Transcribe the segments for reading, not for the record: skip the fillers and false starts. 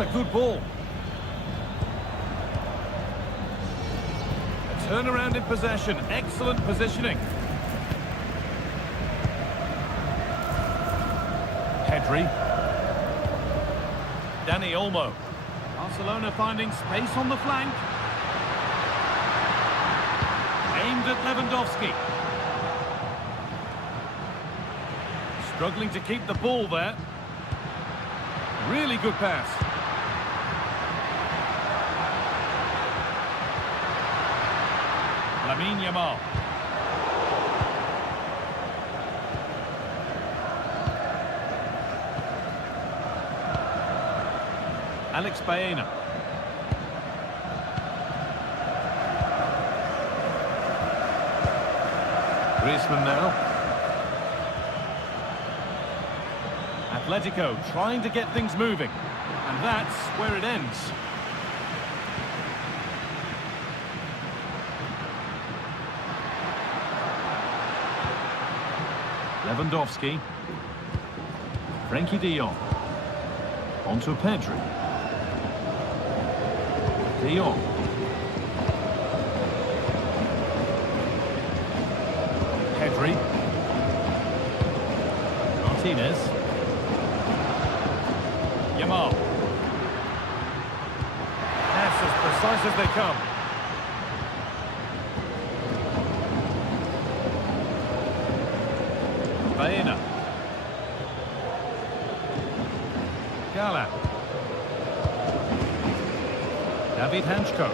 That's a good ball. A turnaround in possession. Excellent positioning. Pedri. Dani Olmo. Barcelona finding space on the flank. Aimed at Lewandowski. Struggling to keep the ball there. Really good pass. Lamine Yamal. Alex Baena. Griezmann now. Atlético trying to get things moving. And that's where it ends. Lewandowski. Frenkie de Jong. Onto Pedri. De Jong. Pedri. Martinez. Yamal. That's as precise as they come. Baena. Gala. David Hanchko.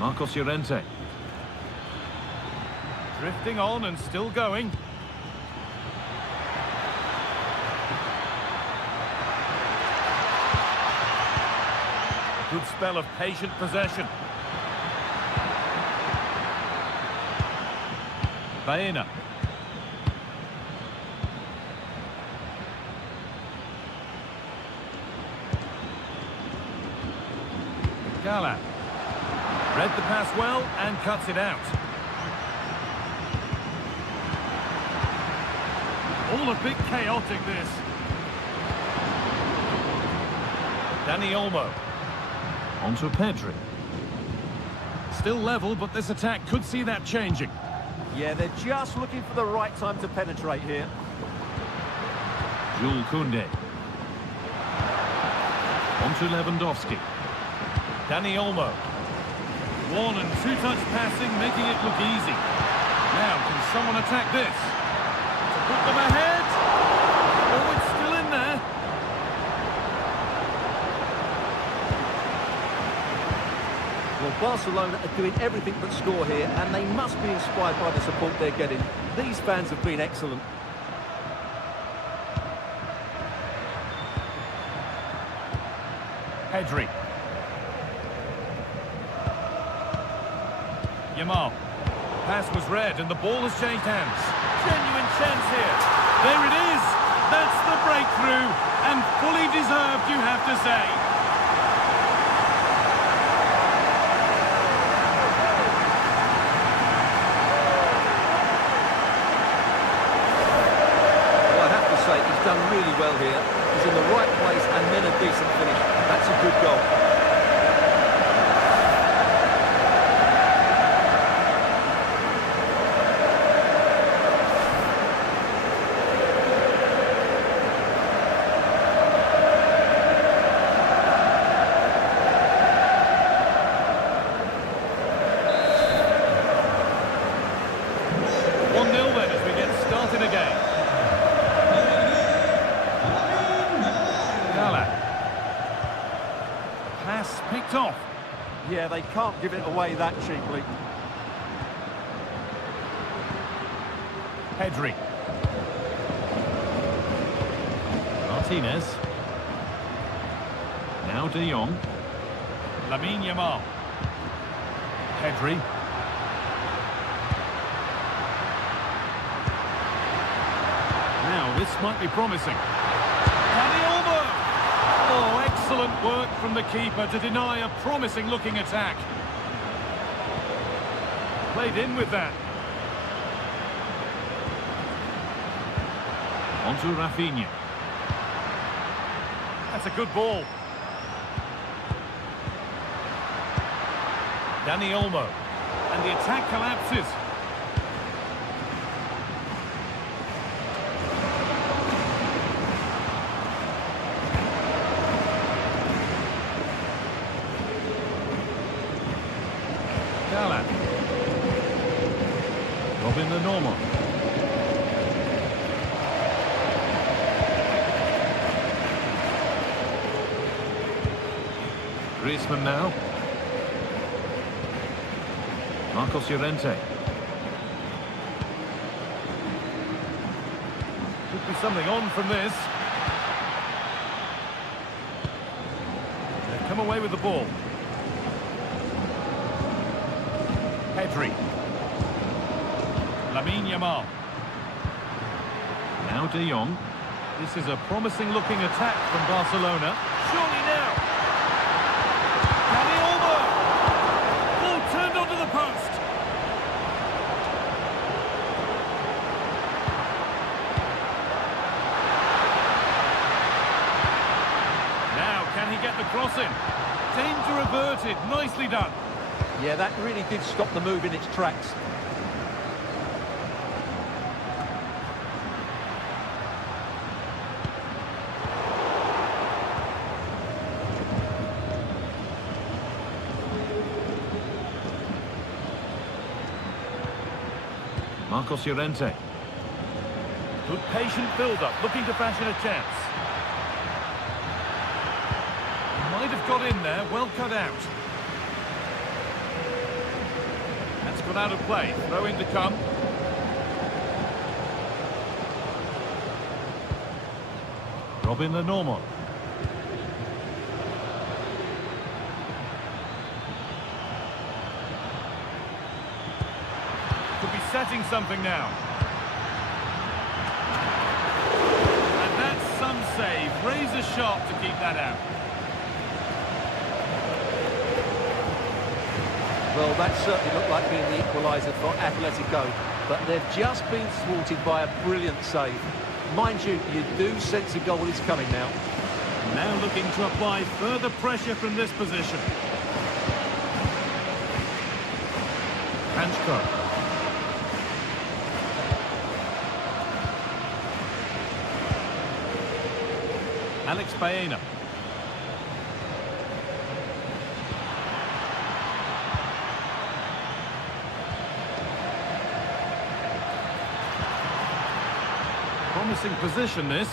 Marcos Llorente. Drifting on and still going. Good spell of patient possession. Baena. Gala. Read the pass well and cuts it out. All a bit chaotic, this. Dani Olmo. Onto Pedri. Still level, but this attack could see that changing. Yeah, they're just looking for the right time to penetrate here. Jules Koundé. Onto Lewandowski. Dani Olmo. One and two-touch passing, making it look easy. Now, can someone attack this? To put them ahead. Oh, it's still in there. Well, Barcelona are doing everything but score here, and they must be inspired by the support they're getting. These fans have been excellent. Pedri. Yamal. Pass was read and the ball has changed hands. Genuine chance here. There it is. That's the breakthrough. And fully deserved, you have to say. Well, I have to say, he's done really well here. He's in the right place and then a decent finish. That's a good goal. Picked off. Yeah, they can't give it away that cheaply. Pedri. Martinez. Now De Jong. Lamine Yamal. Pedri. Now this might be promising. Dani Olmo. Oh, excellent work from the keeper to deny a promising-looking attack. Played in with that. On to Rafinha. That's a good ball. Dani Olmo. And the attack collapses. Gallant. Robin the normal. Griezmann now. Marcos Llorente. Could be something on from this. They've come away with the ball. Pedri. Lamine Yamal. Now De Jong. This is a promising looking attack from Barcelona. Surely now. Dani Olmo. Ball turned onto the post. Now can he get the cross in? Danger averted. Nicely done. Yeah, that really did stop the move in its tracks. Marcos Llorente. Good patient build-up, looking to fashion a chance. Might have got in there, well cut out. That's gone out of play, throw in to come. Robin the normal. Could be setting something now. And that's some save. Razor sharp to keep that out. Well, that certainly looked like being the equaliser for Atlético, but they've just been thwarted by a brilliant save. Mind you, you do sense a goal is coming now. Now looking to apply further pressure from this position. Panchko. Alex Baena. Promising position, this.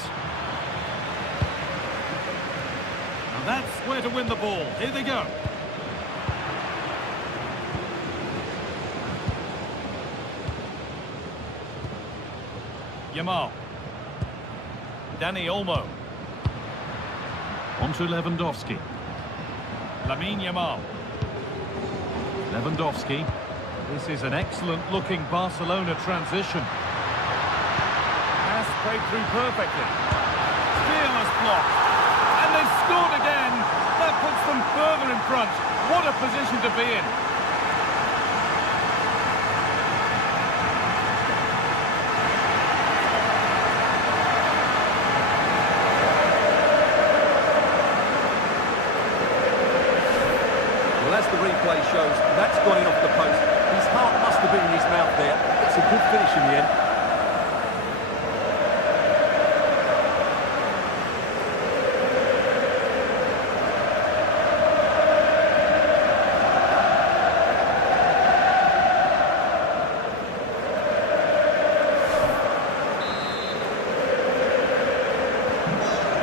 And that's where to win the ball. Here they go. Yamal. Dani Olmo. On to Lewandowski. Lamine Yamal. Lewandowski. This is an excellent-looking Barcelona transition. Pass played through perfectly. Fearless block. And they've scored again. That puts them further in front. What a position to be in. Well, as the replay shows, that's gone in off the post. His heart must have been in his mouth there. It's a good finish in the end.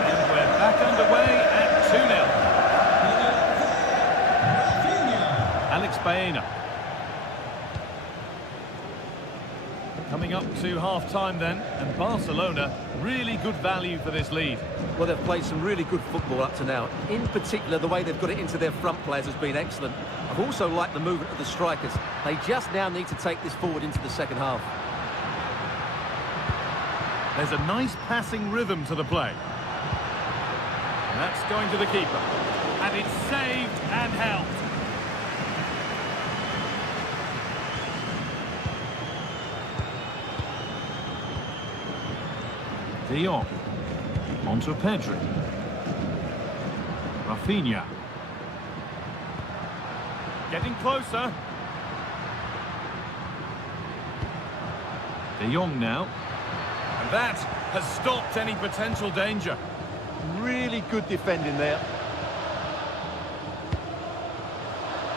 And we're back underway at 2-0. Alex Baena. Coming up to half-time then, and Barcelona, really good value for this lead. Well, they've played some really good football up to now. In particular, the way they've got it into their front players has been excellent. I've also liked the movement of the strikers. They just now need to take this forward into the second half. There's a nice passing rhythm to the play. And that's going to the keeper. And it's saved and held. De De Jong. Onto Pedri. Rafinha. Getting closer. De Jong now. And that has stopped any potential danger. Really good defending there.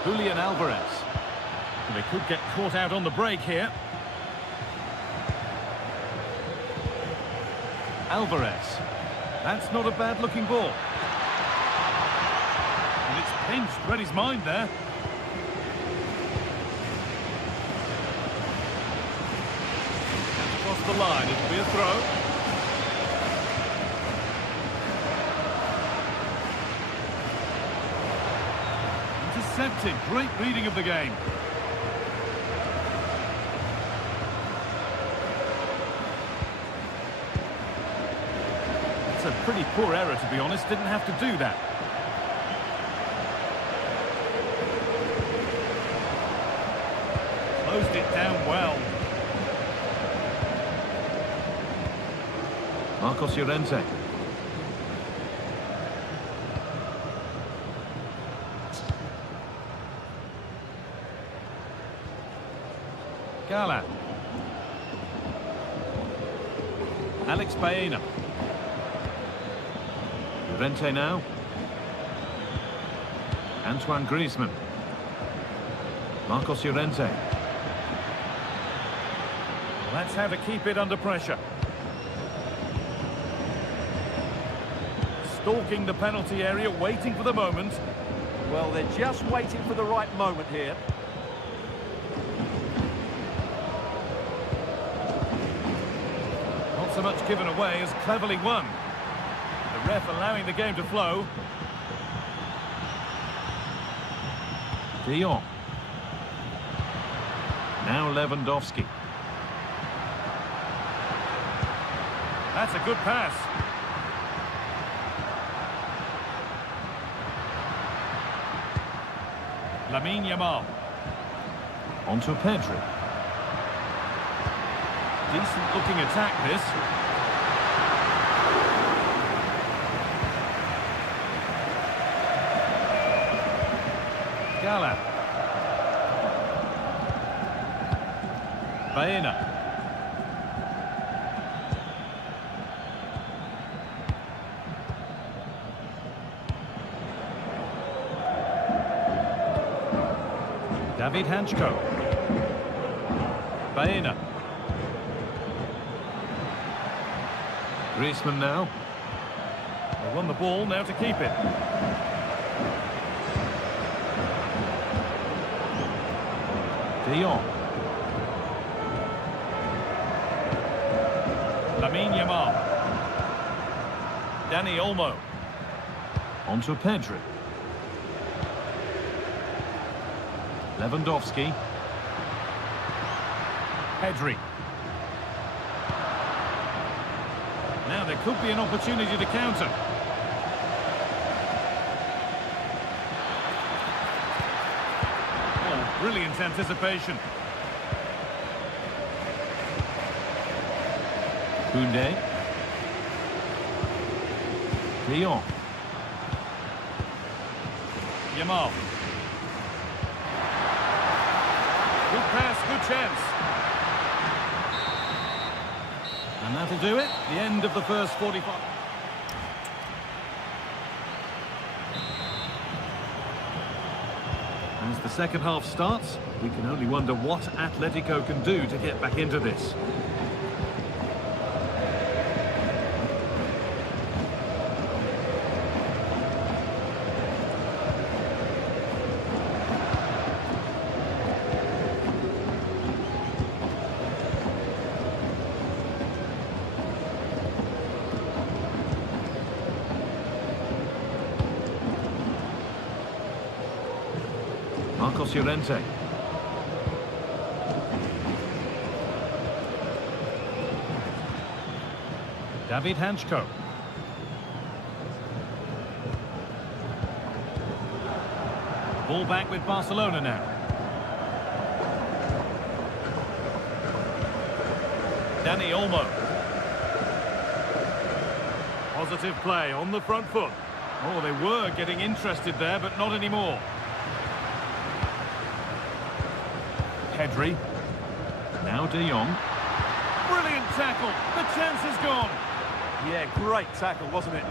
Julian Alvarez. They could get caught out on the break here. Alvarez. That's not a bad-looking ball. And it's pinched, read his mind there. And across the line, it'll be a throw. Intercepted, great reading of the game. It's a pretty poor error, to be honest. Didn't have to do that. Closed it down well. Marcos Llorente. Gala. Alex Baena. Llorente now. Antoine Griezmann. Marcos Llorente. Well, that's how to keep it under pressure. Stalking the penalty area, waiting for the moment. Well, they're just waiting for the right moment here. Not so much given away as cleverly won. The ref allowing the game to flow. De Jong. Now Lewandowski. That's a good pass. Lamine Yamal. Onto Pedri. Decent looking attack this. Gala. Baena. David Hanchko. Baena. Griezmann now. They won the ball, now to keep it. De Jong. Lamine Yamal. Dani Olmo. Onto Pedri. Lewandowski. Pedri. Now there could be an opportunity to counter. Oh, brilliant anticipation. Koundé. De Jong. Yamal. Good pass, good chance. And that'll do it. The end of the first 45. And as the second half starts, we can only wonder what Atletico can do to get back into this. Marcos Llorente. David Hanchko. Ball back with Barcelona now. Dani Olmo. Positive play on the front foot. Oh, they were getting interested there, but not anymore. Pedri. Now De Jong. Brilliant tackle. The chance is gone. Yeah, great tackle, wasn't it?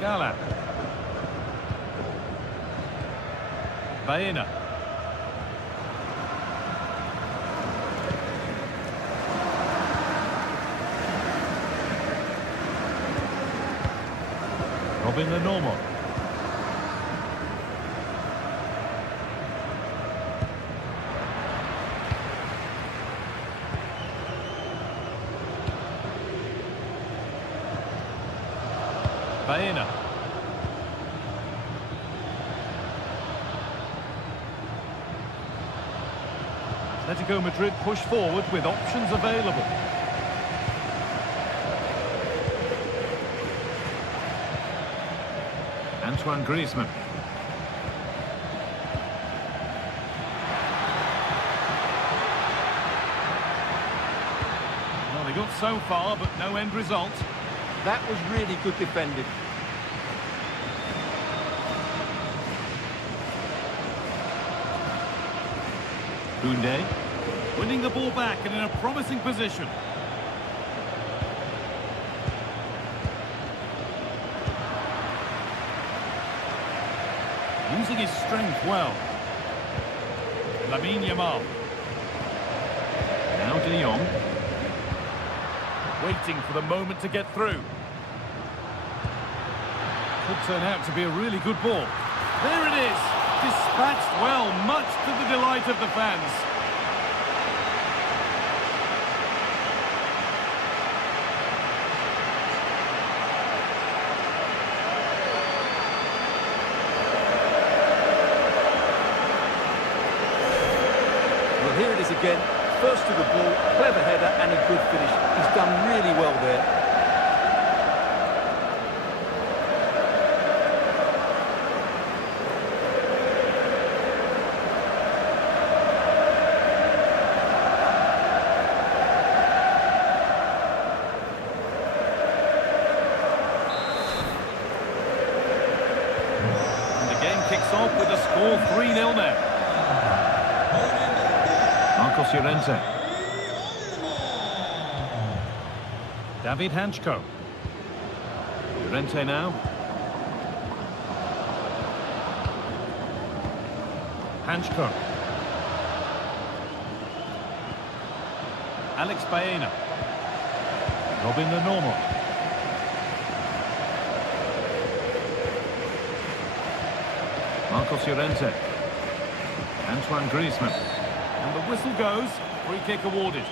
Gala. Baena. Robin the normal. Baena. Atlético Madrid push forward with options available. Antoine Griezmann. Well, they got so far, but no end result. That was really good defending. Koundé, winning the ball back and in a promising position. Using his strength well. Lamine Yamal. Now De Jong. Waiting for the moment to get through. Could turn out to be a really good ball. There it is. Dispatched well, much to the delight of the fans. Well, here it is again. First to the ball, clever header and a good finish. He's done really well there. Kicks off with a score 3-0 now. Marcos Llorente. David Hanchko. Llorente now. Hanchko. Alex Baena. Robin the normal. Marcos Llorente. Antoine Griezmann. And the whistle goes. Free kick awarded.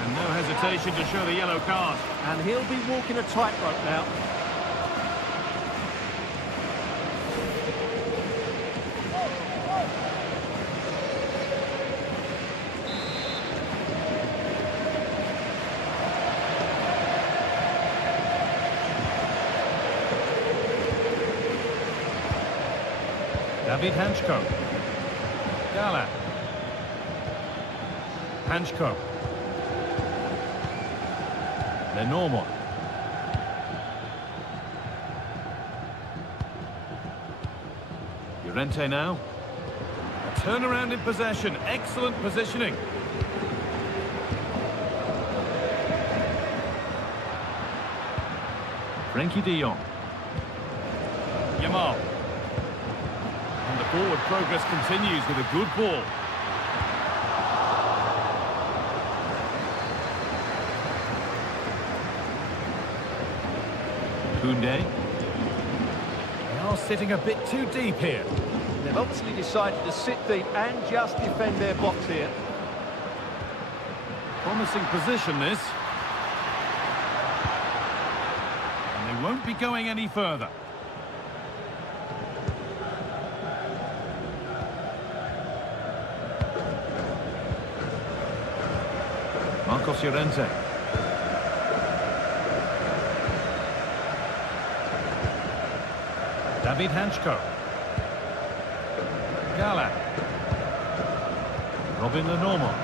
And no hesitation to show the yellow card. And he'll be walking a tightrope now. David Hanchko. Gala. Hanchko. Lenormand. Llorente now. A turnaround in possession. Excellent positioning. Frenkie de Jong. Yamal. And the forward progress continues with a good ball. Koundé. They are sitting a bit too deep here. They've obviously decided to sit deep and just defend their box here. Promising position, this. And they won't be going any further. Marcos Llorente. David Hanchko. Gala. Robin Lenormand.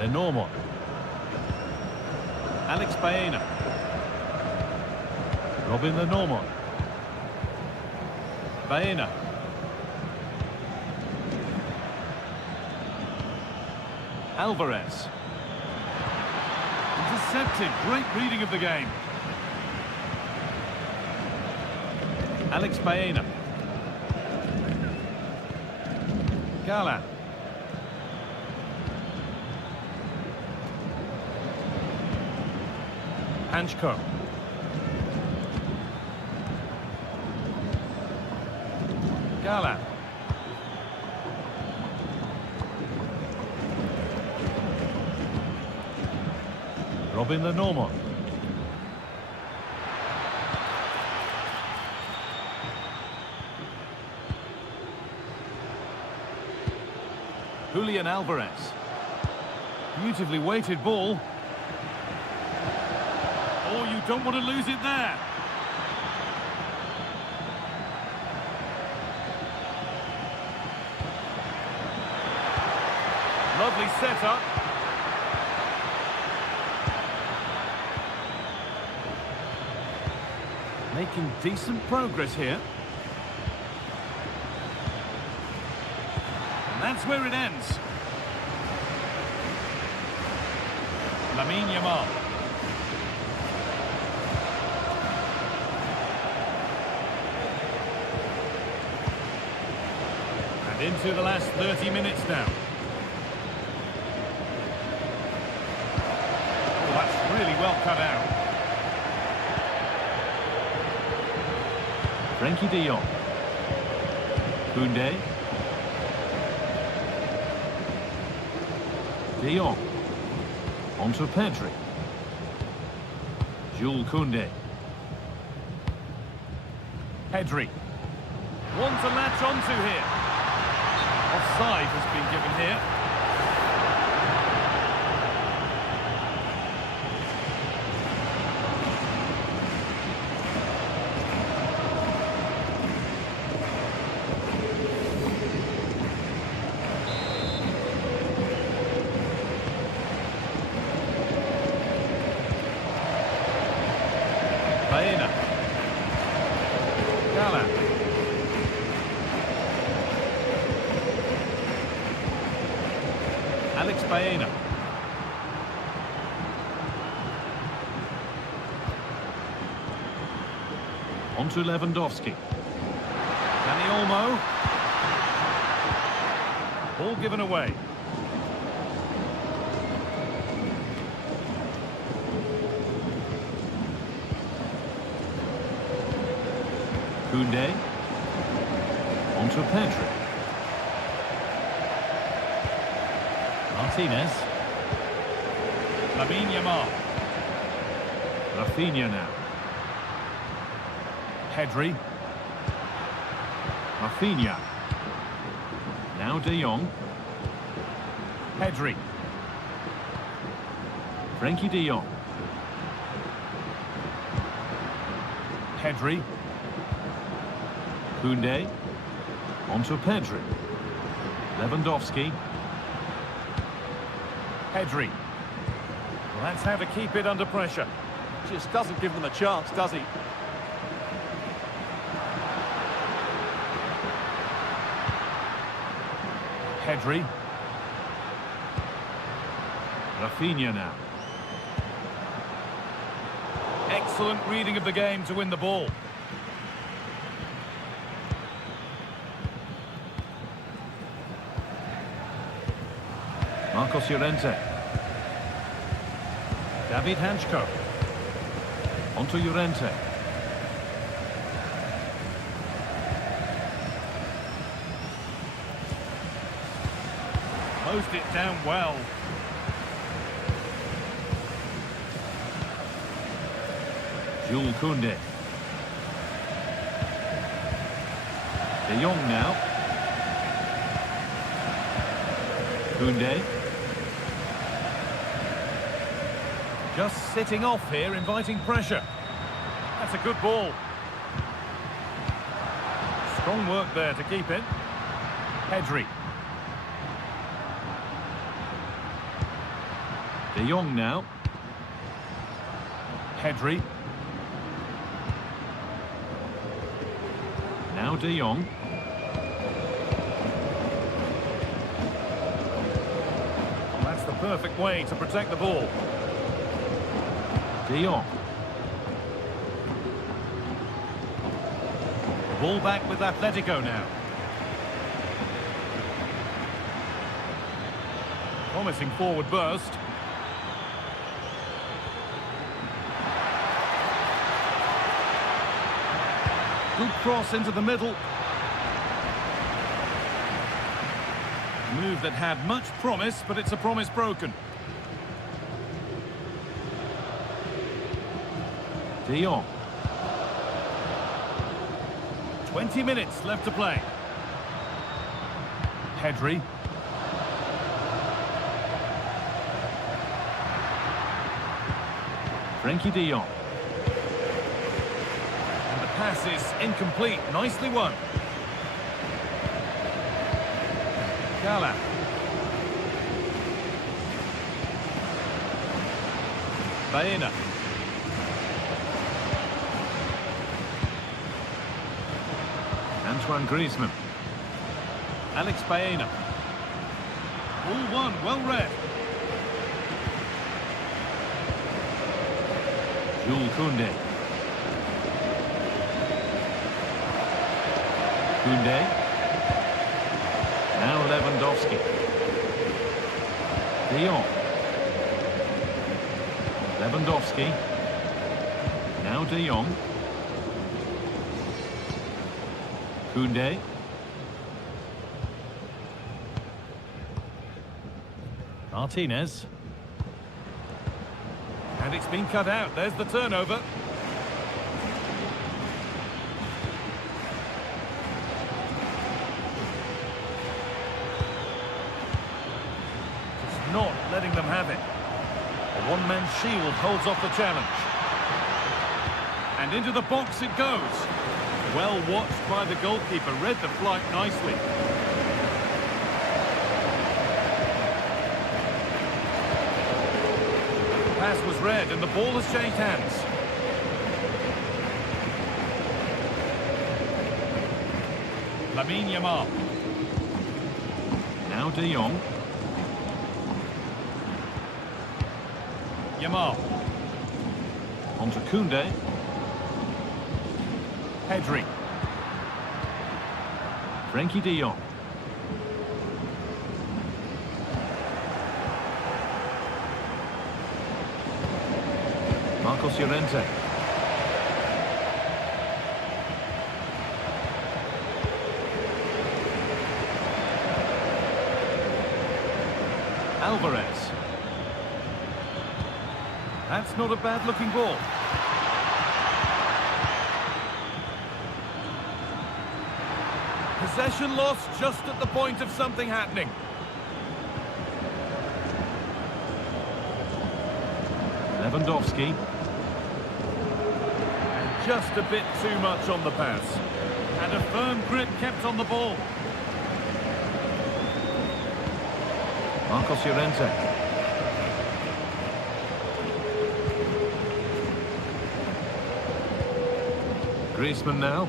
Lenormand. Alex Baena. Robin Lenormand. Baena. Alvarez. Intercepted. Great reading of the game. Alex Baena. Gala. Hanchko. Gala. Robin Lenormand. Julian Alvarez. Beautifully weighted ball. Oh, you don't want to lose it there. Lovely setup. Making decent progress here. And that's where it ends. Lamine Yamal. And into the last 30 minutes now. Oh, that's really well cut out. Frenkie de Jong. Koundé. De Jong. Onto Pedri. Jules Koundé. Pedri. One to latch onto here. Offside has been given here. Baena. Gala. Alex Baena. On to Lewandowski. Dani Olmo. Ball given away. Koundé. On to Pedri. Martinez. Lamine Yamal. Rafinha now. Pedri. Rafinha. Now De Jong. Pedri. Frenkie de Jong. Pedri. Koundé. Onto Pedri. Lewandowski. Pedri. Well, that's how to keep it under pressure. Just doesn't give them a chance, does he? Pedri. Rafinha now. Excellent reading of the game to win the ball. Marcos Llorente. David Hanchko. Onto Llorente. Closed it down well. Jules Koundé. De Jong now. Koundé. Just sitting off here, inviting pressure. That's a good ball. Strong work there to keep it. Pedri. De Jong now. Pedri. Now De Jong. Well, that's the perfect way to protect the ball. De Jong. Ball back with Atlético now. Promising forward burst. Good cross into the middle. Move that had much promise, but it's a promise broken. De Jong. 20 minutes left to play. Pedri. Frenkie de Jong. And the pass is incomplete. Nicely won. Gala. Baena. Antoine Griezmann. Alex Baena. All one, well read. Jules Koundé. Koundé. Now Lewandowski. De Jong. Lewandowski. Now De Jong. Koundé. Martinez. And it's been cut out. There's the turnover. Just not letting them have it. A one-man shield holds off the challenge. And into the box it goes. Well watched by the goalkeeper. Read the flight nicely. Pass was read and the ball has changed hands. Lamine Yamal. Now De Jong. Yamal. On to Koundé. Pedri. Frenkie de Jong. Marcos Llorente. Alvarez. That's not a bad looking ball. Possession lost just at the point of something happening. Lewandowski. And just a bit too much on the pass. And a firm grip kept on the ball. Marcos Llorente. Griezmann now.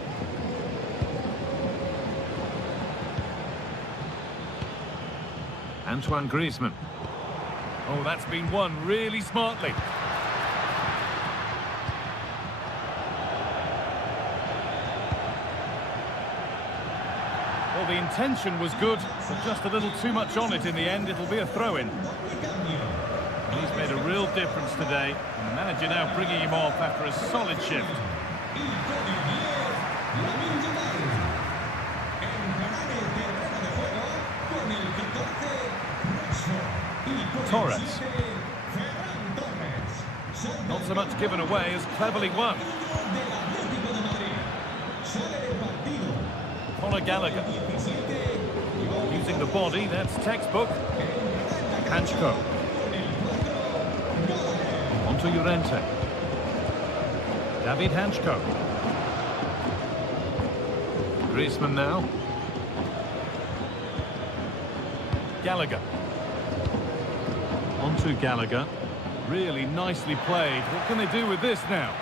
Antoine Griezmann. Oh, that's been won really smartly. Well, the intention was good, but just a little too much on it in the end. It'll be a throw-in. He's made a real difference today. And the manager now bringing him off after a solid shift. Torres. Not so much given away as cleverly won. Conor Gallagher. Using the body, that's textbook. Hanchko. On On to Llorente. David Hanchko. Griezmann now. Gallagher. On to Gallagher. Really nicely played. What can they do with this now?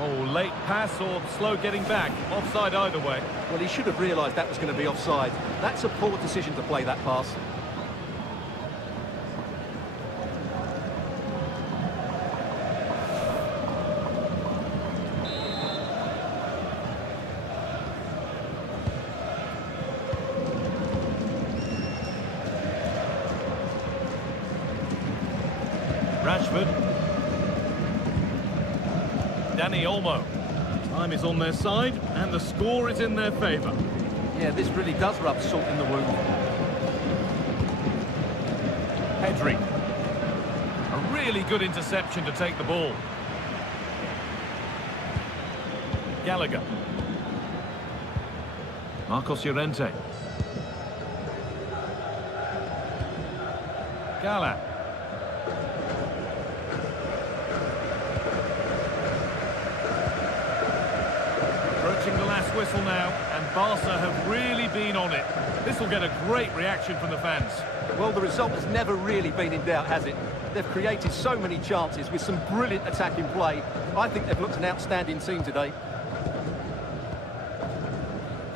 Oh, late pass or slow getting back. Offside either way. Well, he should have realised that was going to be offside. That's a poor decision to play that pass. Rashford. Dani Olmo. Time is on their side, and the score is in their favour. Yeah, this really does rub salt in the wound. Pedri. A really good interception to take the ball. Gallagher. Marcos Llorente. Gala. Approaching the last whistle now, and Barca have really been on it. This will get a great reaction from the fans. Well, the result has never really been in doubt, has it? They've created so many chances with some brilliant attacking play. I think they've looked an outstanding team today.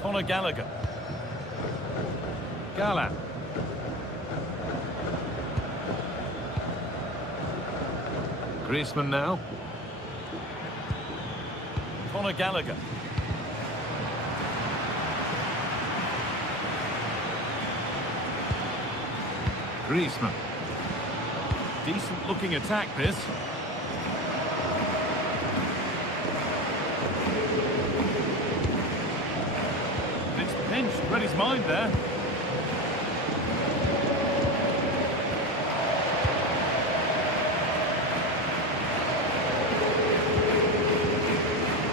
Conor Gallagher. Gala. Griezmann now. Conor Gallagher. Griezmann. Decent looking attack this. It's pinched, read his mind there.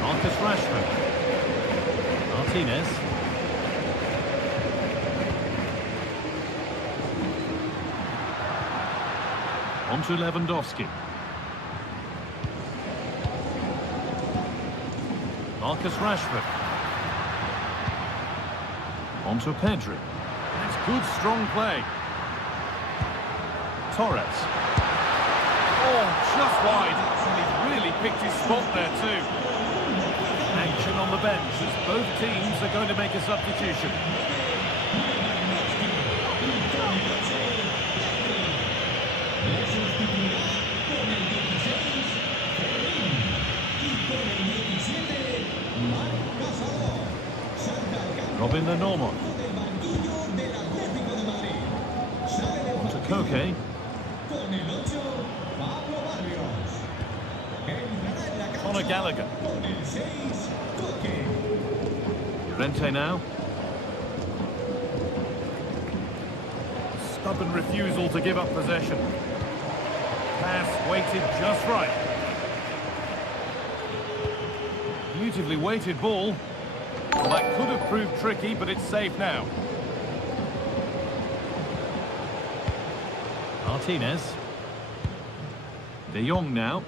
Marcus Rashford. Martinez. On to Lewandowski. Marcus Rashford. On to Pedri. It's good, strong play. Torres. Oh, just wide. He really picked his spot there too. Action on the bench as both teams are going to make a substitution. Robin the Norman. On to Koke. Conor Gallagher. Llorente now. Stubborn refusal to give up possession. Pass weighted just right. Beautifully weighted ball. Well, that could have proved tricky, but it's safe now. Martinez. De Jong now.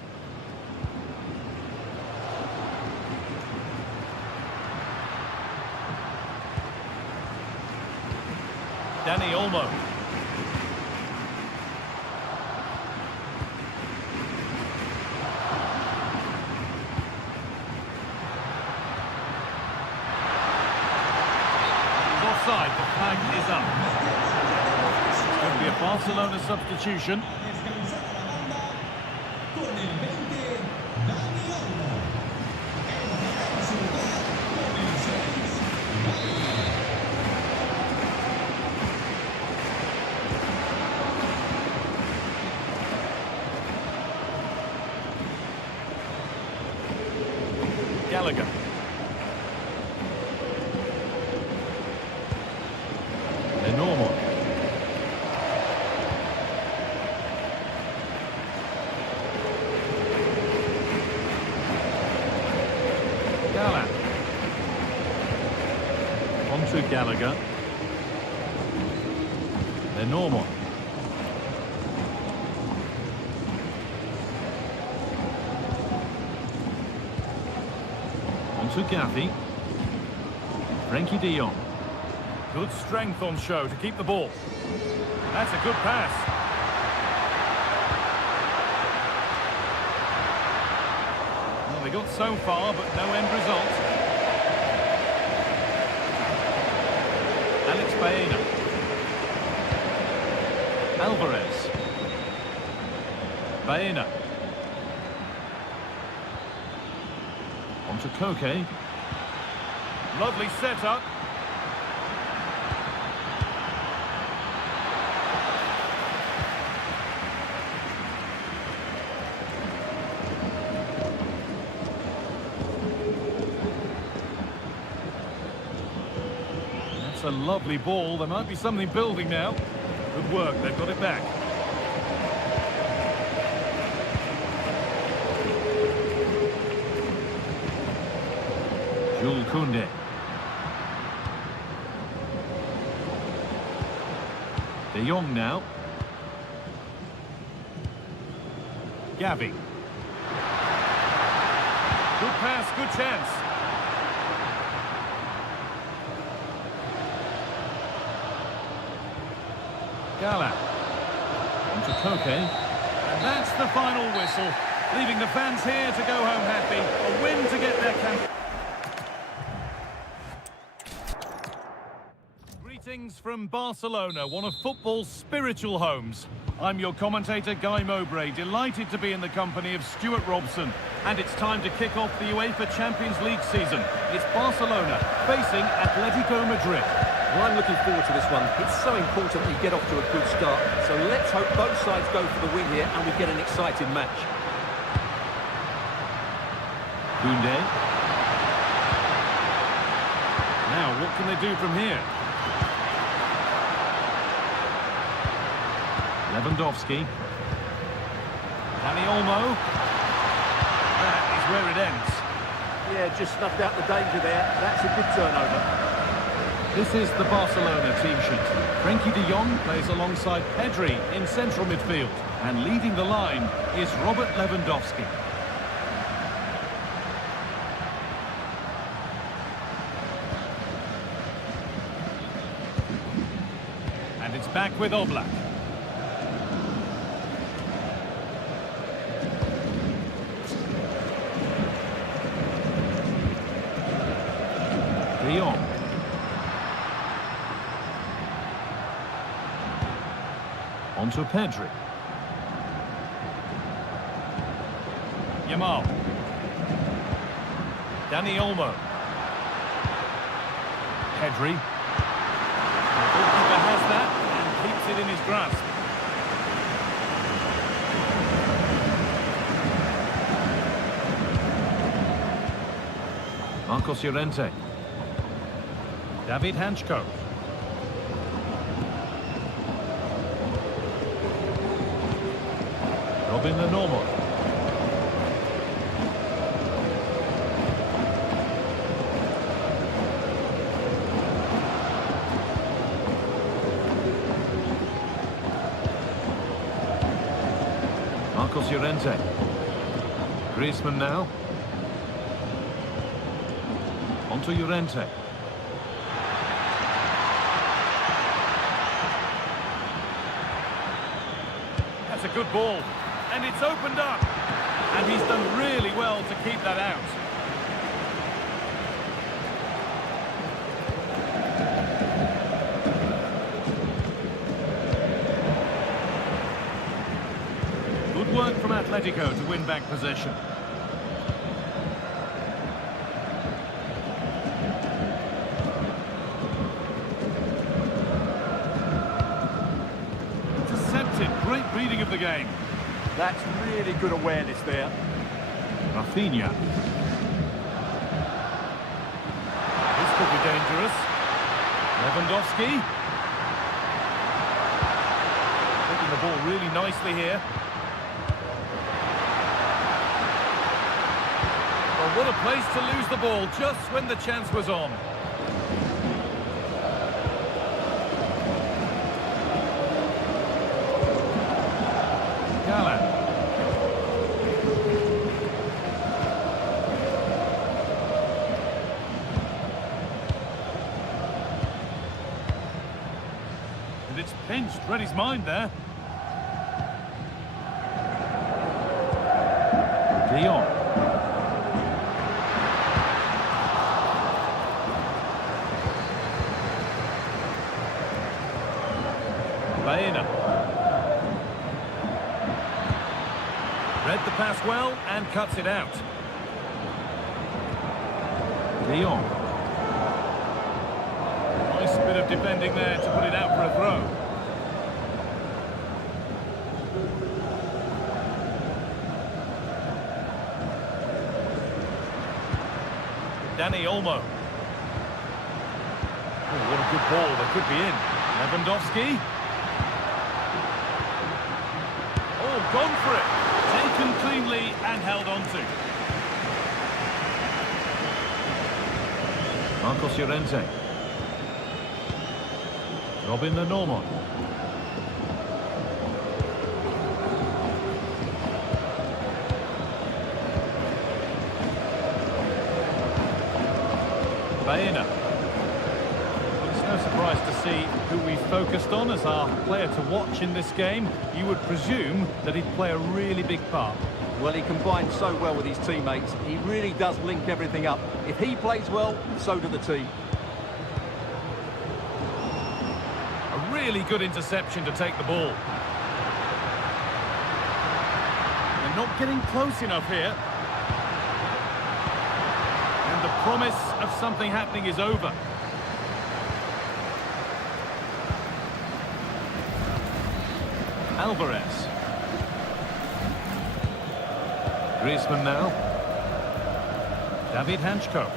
Dani Olmo. Offside, the flag is up. It's going to be a Barcelona substitution. Gallagher. Normal. Gala. On to Gallagher. They're normal. to Gavi. Frankie de Jong. Good strength on show to keep the ball. That's a good pass. Well, they got so far, but no end result. Alex Baena. Alvarez. Baena. On to Koke. Lovely setup. That's a lovely ball. There might be something building now. Good work, they've got it back. Jules Koundé. De Jong now. Gavi. Good pass, good chance. Gala. On to Koke. And that's the final whistle, leaving the fans here to go home happy. A win to get their camp. Greetings from Barcelona, one of football's spiritual homes. I'm your commentator, Guy Mowbray, delighted to be in the company of Stuart Robson. And it's time to kick off the UEFA Champions League season. It's Barcelona facing Atlético Madrid. Well, I'm looking forward to this one. It's so important that you get off to a good start. So let's hope both sides go for the win here and we get an exciting match. Koundé. Now, what can they do from here? Lewandowski. Dani Olmo. That is where it ends. Yeah, just snuffed out the danger there. That's a good turnover. This is the Barcelona team sheet. Frankie de Jong plays alongside Pedri in central midfield. And leading the line is Robert Lewandowski. And it's back with Oblak. De Jong. On to Pedri. Yamal. Dani Olmo. Pedri. The goalkeeper has that and keeps it in his grasp. Marcos Llorente. David Hanchko. Robin the normal. Marcos Llorente. Griezmann now. On to Llorente. That's a good ball. And it's opened up. And he's done really well to keep that out. Good work from Atlético to win back possession. Intercepted. Great reading of the game. That's really good awareness there. Rafinha. This could be dangerous. Lewandowski. Taking the ball really nicely here. Well, what a place to lose the ball just when the chance was on. Pinched, read his mind there. De Jong. Baena. Read the pass well and cuts it out. De Jong. Nice bit of defending there to put it out for a throw. Dani Olmo. Oh, what a good ball. They could be in. Lewandowski. Oh, gone for it. Taken cleanly and held on to. Marcos Llorente. Robin the Norman. Baena. It's no surprise to see who we focused on as our player to watch in this game. You would presume that he'd play a really big part. Well, he combines so well with his teammates. He really does link everything up. If he plays well, so do the team. A really good interception to take the ball. They're not getting close enough here. And the promise of something happening is over. Alvarez. Griezmann now. David Hanchko.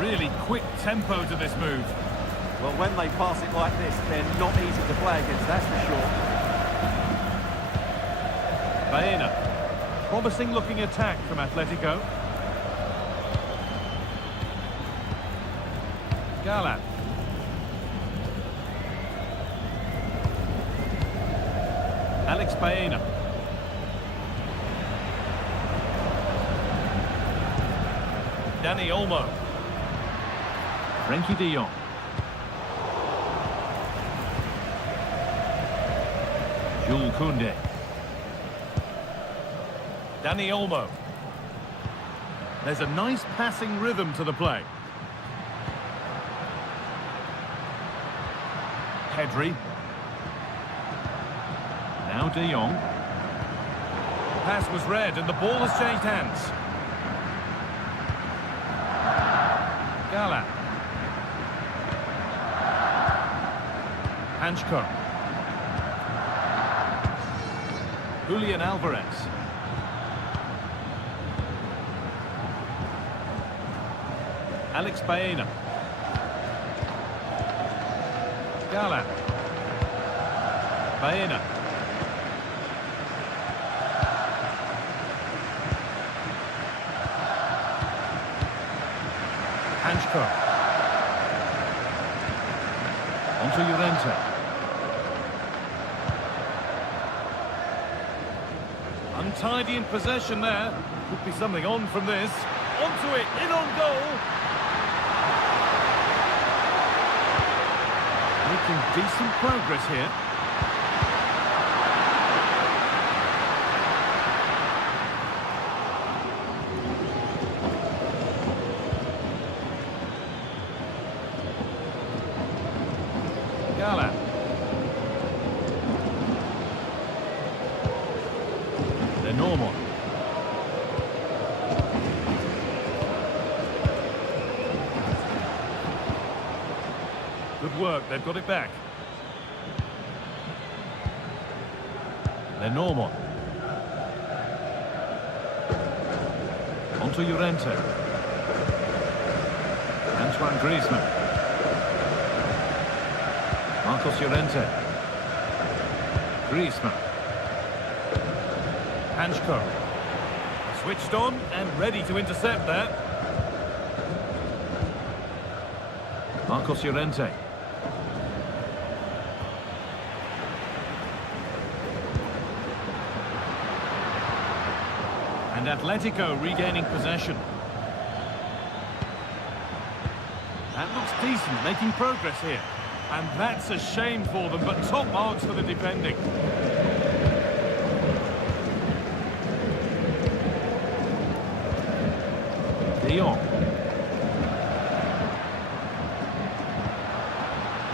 Really quick tempo to this move. Well, when they pass it like this, they're not easy to play against, that's for sure. Baena. Promising looking attack from Atlético. Galán. Alex Baena. Dani Olmo. Frenkie de Jong. Jules Koundé. Dani Olmo. There's a nice passing rhythm to the play. Pedri. Now de Jong. Pass was read and the ball has changed hands. Galán. Hanchko. Julian Alvarez. Alex Baena. Galán. Baena. Hanchko. Onto Llorente. Untidy in possession there. Could be something on from this. Onto it, in on goal. Making decent progress here. Galán. They're normal. Good work, they've got it back. They're normal. Onto Llorente. Antoine Griezmann. Marcos Llorente. Griezmann. Hanchko. Switched on and ready to intercept that. Marcos Llorente. And Atlético regaining possession. That looks decent, making progress here. And that's a shame for them, but top marks for the defending. De Jong.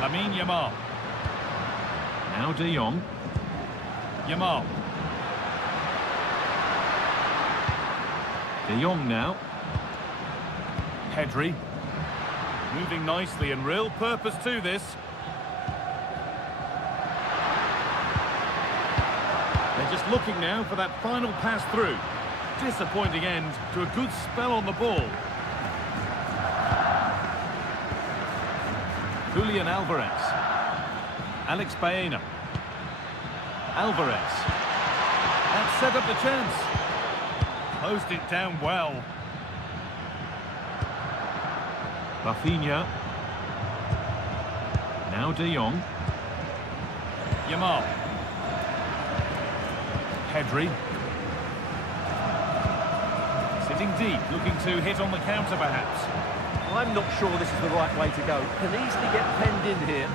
Lamine Yamal. Now De Jong. Yamal. De Jong now. Pedri. Moving nicely and real purpose to this. They're just looking now for that final pass through. Disappointing end to a good spell on the ball. Julian Alvarez. Alex Baena. Alvarez. That set up the chance. Closed it down well. Rafinha. Now De Jong. Yamal. Pedri. Sitting deep, looking to hit on the counter perhaps. I'm not sure this is the right way to go. Can easily get penned in here.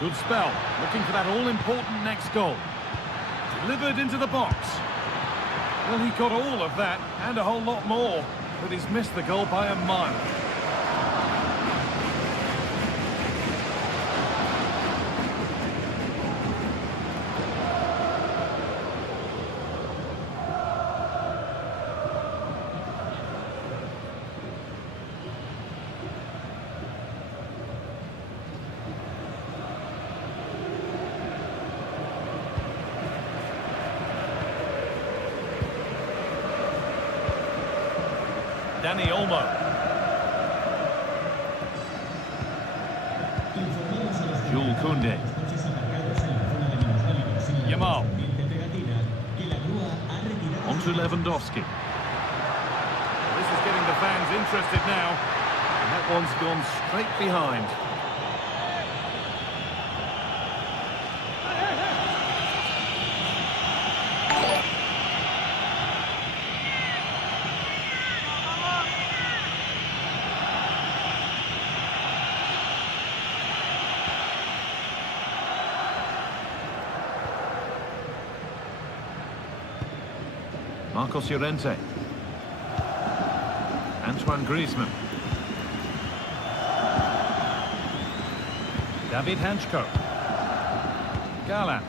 Good spell, looking for that all-important next goal. Delivered into the box. Well, he got all of that and a whole lot more, but he's missed the goal by a mile. Dani Olmo. Jules Koundé. Yamal. On to Lewandowski. This is getting the fans interested now. And that one's gone straight behind. Marcos Llorente. Antoine Griezmann. David Hanchko. Galan.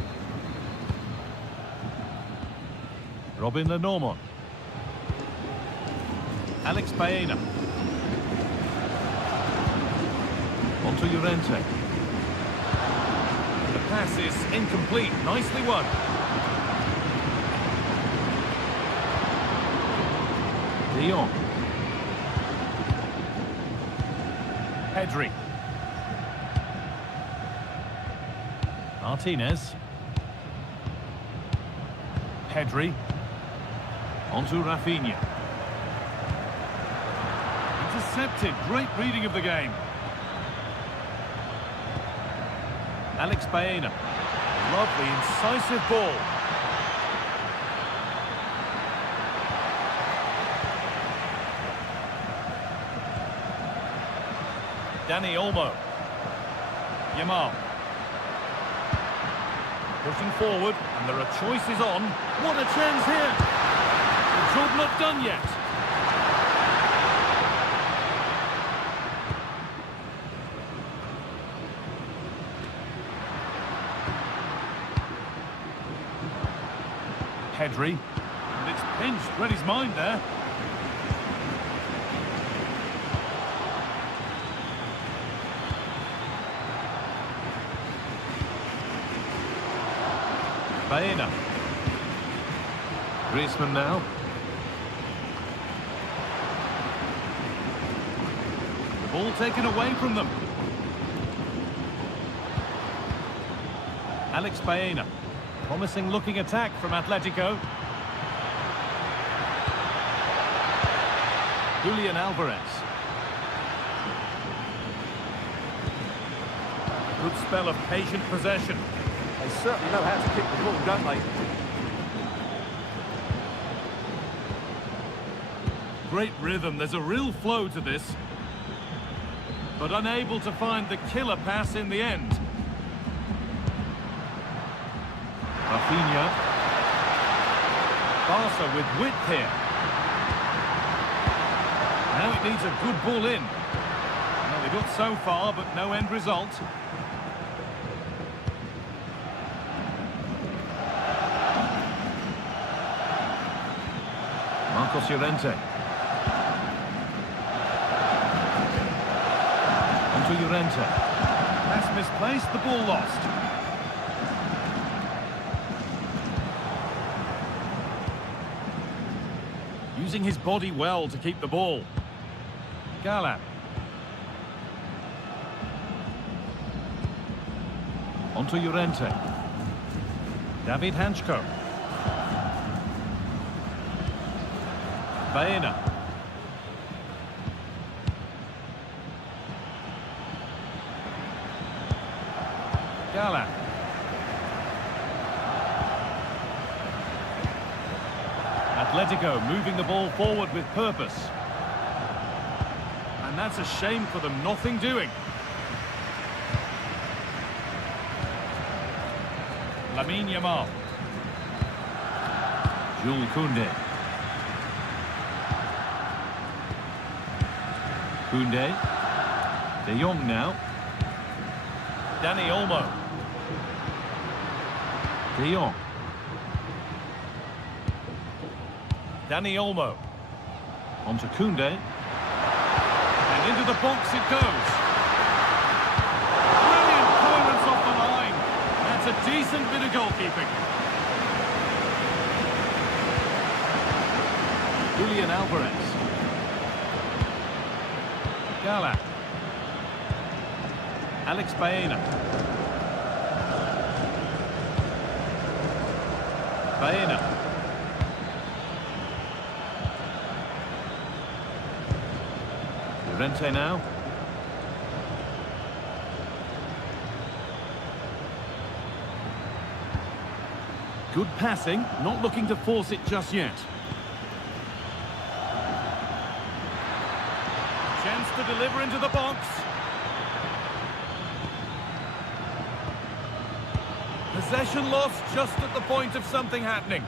Robin Lenormand. Alex Baena. On to Llorente. The pass is incomplete. Nicely won. De Jong. Pedri. Martinez. Pedri. On to Rafinha. Intercepted. Great reading of the game. Alex Baena. Lovely, incisive ball. Dani Olmo. Yamal. Pushing forward, and there are choices on. What a chance here! The job not done yet. Pedri. And it's pinched, read his mind there. Baena. Griezmann now. The ball taken away from them. Alex Baena. Promising looking attack from Atlético. Julian Alvarez. Good spell of patient possession. They certainly know how to kick the ball, don't they? great rhythm. There's a real flow to this. But unable to find the killer pass in the end. Rafinha. Barca with width here. Now it needs a good ball in. Well, they got so far, but no end result. Marcos Llorente. Onto Llorente. Pass misplaced, the ball lost. Using his body well to keep the ball. Gala. Onto Llorente. David Hanchko. Baena. Gala. Atlético moving the ball forward with purpose. And that's a shame for them, nothing doing. Lamine Yamal. Jules Koundé. Koundé. De Jong now. Dani Olmo. De Jong. Dani Olmo. Onto Koundé. And into the box it goes. Brilliant clearance off the line. That's a decent bit of goalkeeping. Julian Alvarez. Gala. Alex Baena. Baena. Llorente now. Good passing, not looking to force it just yet. Chance to deliver into the box. Possession lost just at the point of something happening.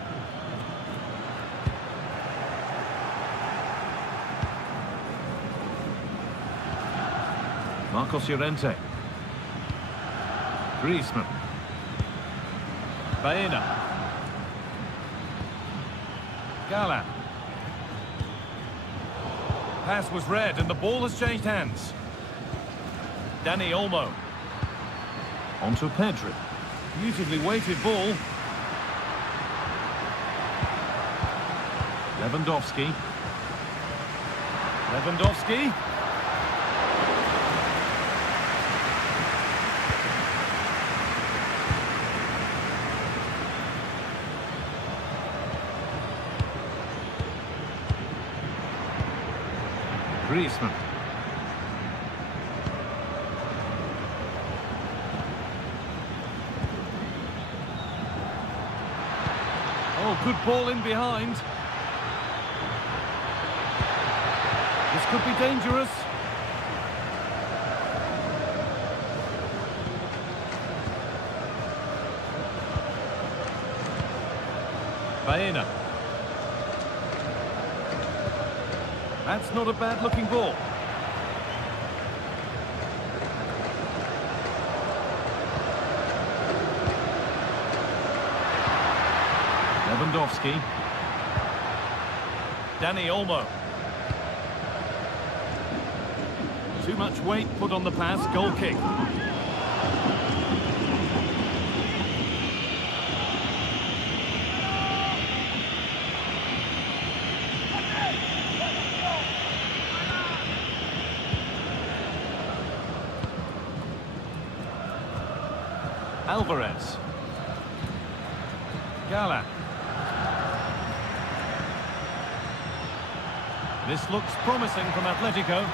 Marcos Llorente. Griezmann. Baena. Gala. Pass was read and the ball has changed hands. Dani Olmo. Onto Pedri. Beautifully weighted ball. Lewandowski. Lewandowski. Griezmann. Oh, good ball in behind. This could be dangerous. Baena. That's not a bad-looking ball. Lewandowski. Dani Olmo. Too much weight put on the pass, goal kick. Alvarez. Gala. This looks promising from Atlético.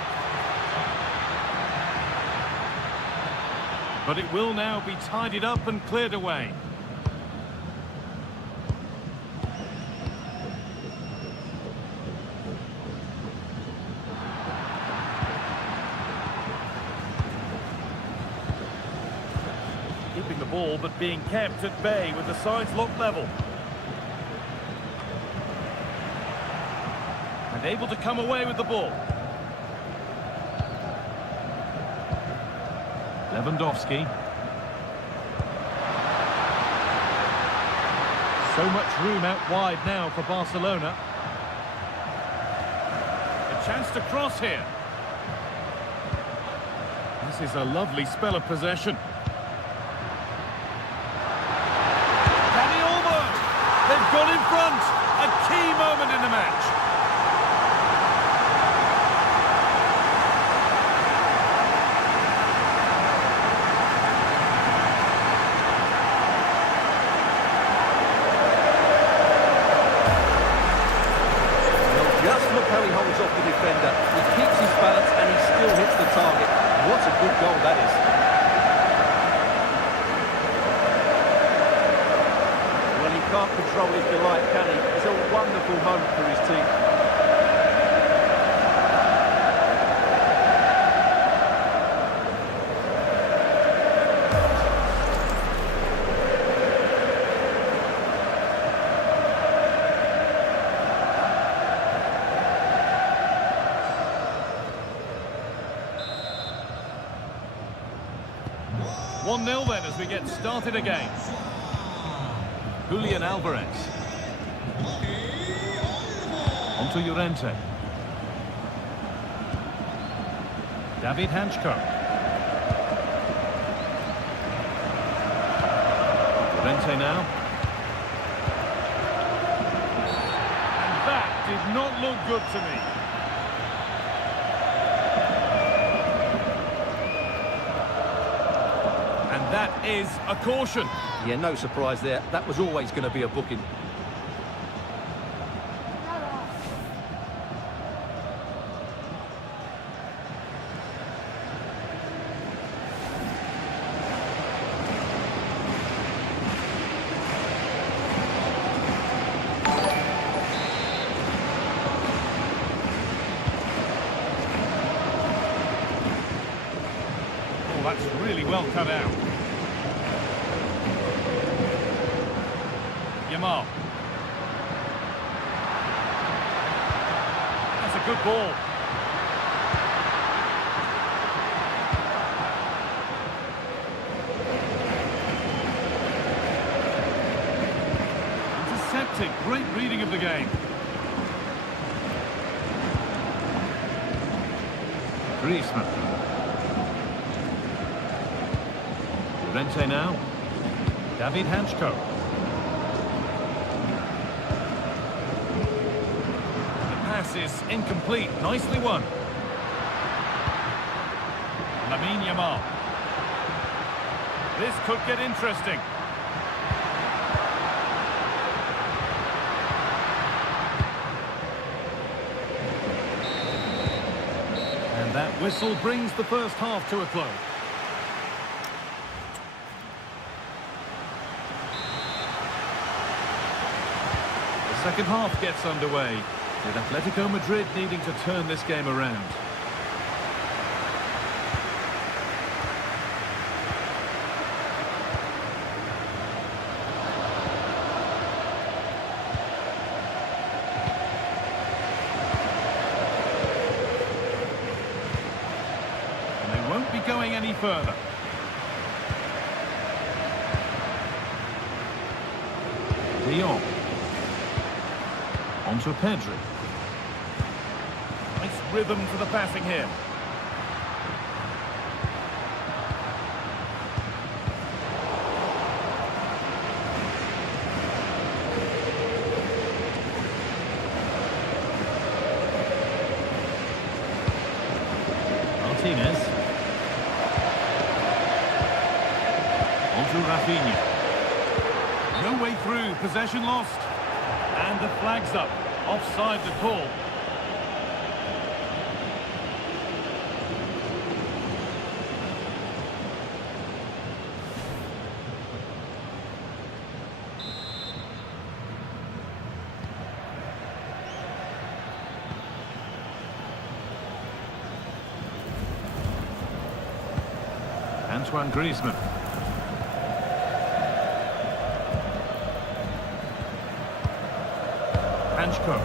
But it will now be tidied up and cleared away. Keeping the ball, but being kept at bay with the sides locked level. And able to come away with the ball. Lewandowski. So much room out wide now for Barcelona. A chance to cross here. This is a lovely spell of possession. They've got in front. A key moment in the match. Well, just look how he holds off the defender. He keeps his balance and he still hits the target. What a good goal that is. Can't control his delight, can he? It's a wonderful moment for his team. One 0 then as we get started again. Julian Alvarez. Onto Llorente. David Hanchko. Llorente now. And that did not look good to me. And that is a caution. Yeah, no surprise there. That was always going to be a booking. Oh, that's really well cut out. Yamal. That's a good ball. Intercepted. Great reading of the game. Griezmann. Llorente now. David Hanchko. Is incomplete. Nicely won. Lamine Yamal. This could get interesting. And that whistle brings the first half to a close. The second half gets underway, with Atlético Madrid needing to turn this game around. And they won't be going any further. De Jong. Onto Pedri. Nice rhythm for the passing here. Martinez. Onto Rafinha. No way through, possession lost. And the flag's up. Offside the call. Antoine Griezmann. Hanchko.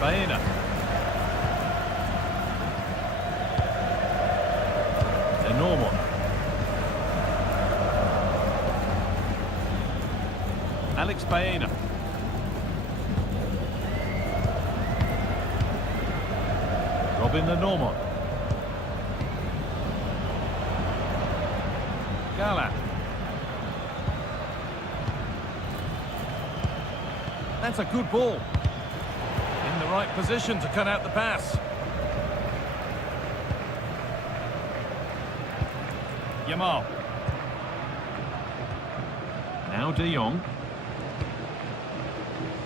Baena. Normal. Alex Baena. Robin the normal. Gala. That's a good ball. In the right position to cut out the pass. Yamal. Now De Jong.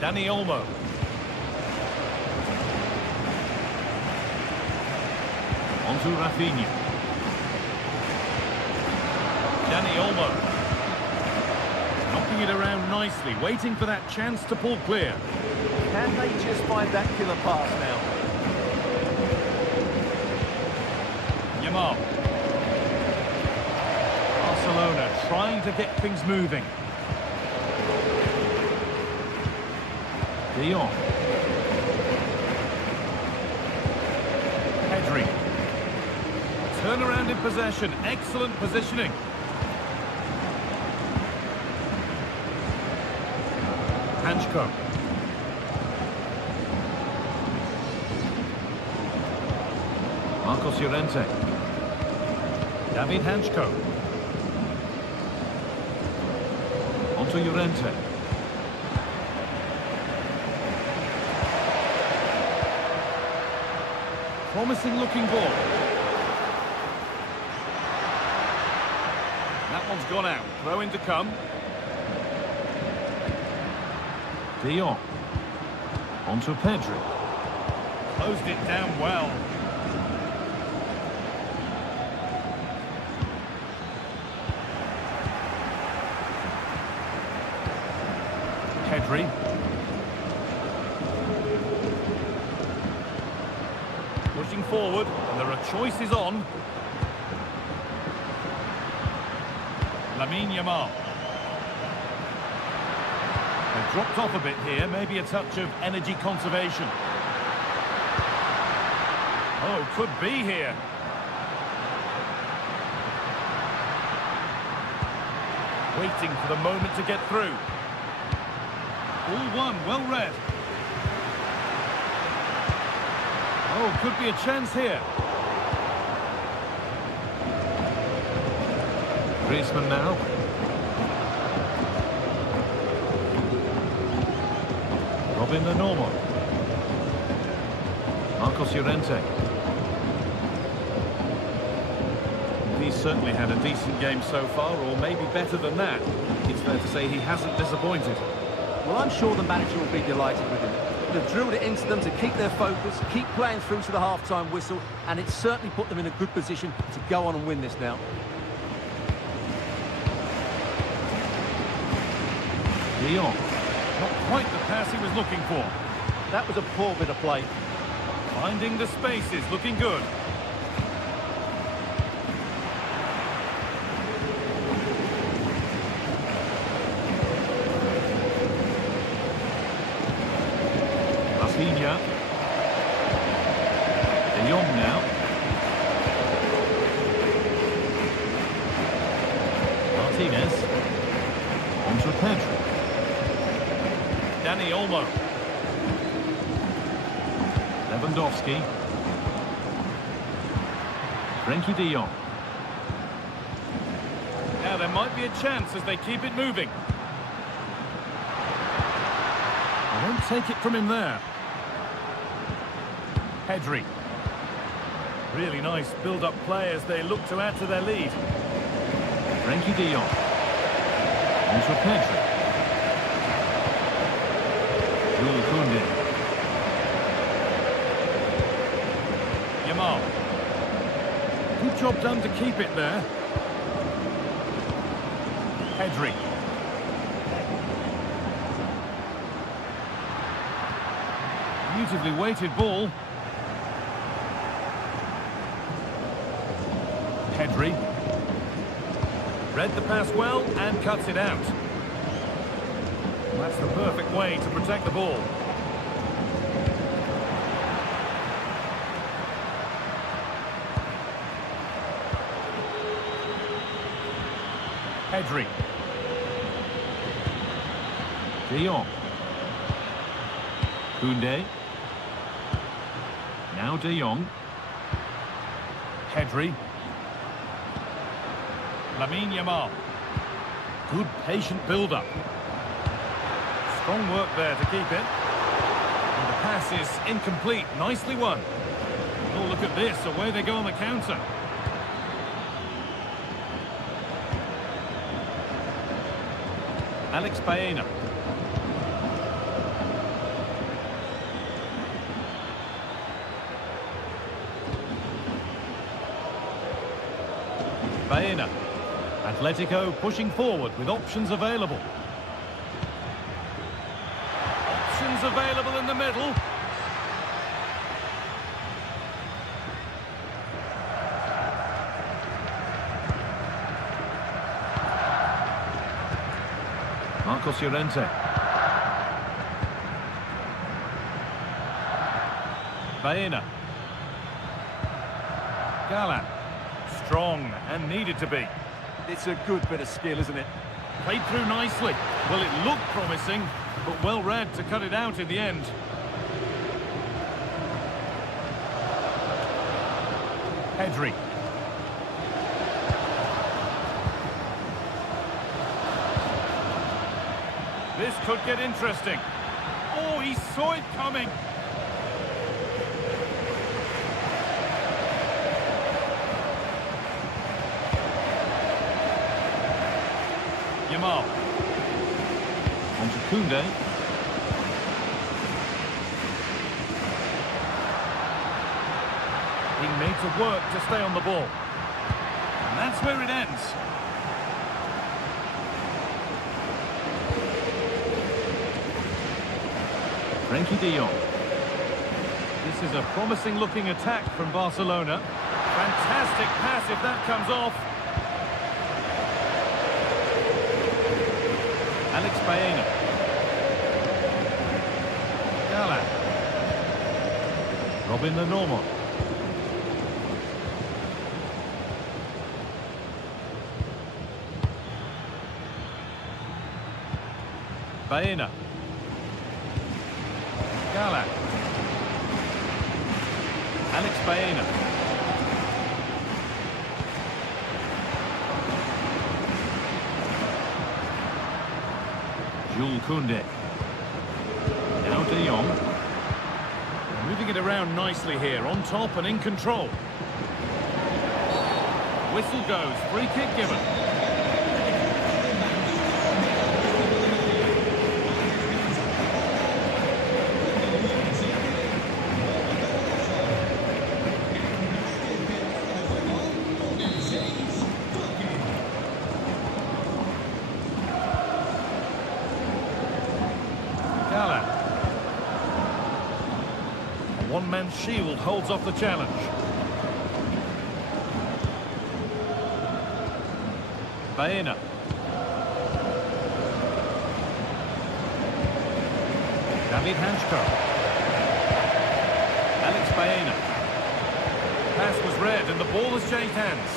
Dani Olmo. On to Rafinha. Dani Olmo. Knocking it around nicely, waiting for that chance to pull clear. Can they just find that killer pass now? Yamal. Barcelona trying to get things moving. De Jong. Pedri. Turnaround in possession. Excellent positioning. Hanchko. Marcos Llorente. David Hanchko. Onto Llorente. Promising looking ball. That one's gone out. Throw in to come. De Jong. Onto Pedri. Closed it down well. Pedri. Pushing forward, and there are choices on. Lamine Yamal. They've dropped off a bit here, maybe a touch of energy conservation. Oh, could be here. Waiting for the moment to get through. All one, well read. Oh, could be a chance here. Griezmann now. Robin the normal. Marcos Llorente. He's certainly had a decent game so far, or maybe better than that. It's fair to say he hasn't disappointed. Well, I'm sure the manager will be delighted with him. They've drilled it into them to keep their focus, keep playing through to the half-time whistle, and it's certainly put them in a good position to go on and win this now. De Jong. Not quite the pass he was looking for. That was a poor bit of play. Finding the spaces, looking good. Rafinha. De Jong now. Martinez. On to Pedri. Dani Olmo. Lewandowski. Frenkie de Jong. Now there might be a chance as they keep it moving. They won't take it from him there. Pedri. Really nice build-up play as they look to add to their lead. Frenkie de Jong. On to Pedri. Jules Koundé. Yamal. Good job done to keep it there. Pedri. Beautifully weighted ball. Pedri. Read the pass well and cuts it out. That's the perfect way to protect the ball. Pedri. De Jong. Koundé. Now De Jong. Pedri. Lamine Yamal. Good patient build-up. Strong work there to keep it. And the pass is incomplete. Nicely won. Oh, look at this. Away they go on the counter. Alex Baena. Baena. Atlético pushing forward with options available. Options available in the middle. Marcos Llorente. Baena. Galán. Strong and needed to be. It's a good bit of skill, isn't it? Played through nicely. Well, it looked promising, but well read to cut it out in the end. Pedri. This could get interesting. Oh, he saw it coming. Yamal. On to Koundé. Being made to work to stay on the ball. And that's where it ends. Frenkie de Jong. This is a promising looking attack from Barcelona. Fantastic pass if that comes off. Alex Baena. Galán. Robin Lenormand. Baena. Galán. Alex Baena. Jules Koundé. Now De Jong. Moving it around nicely here, on top and in control. Whistle goes, free kick given. Galán. A one-man shield holds off the challenge. Baena. David Hanchko. Alex Baena. Pass was read and the ball has changed hands.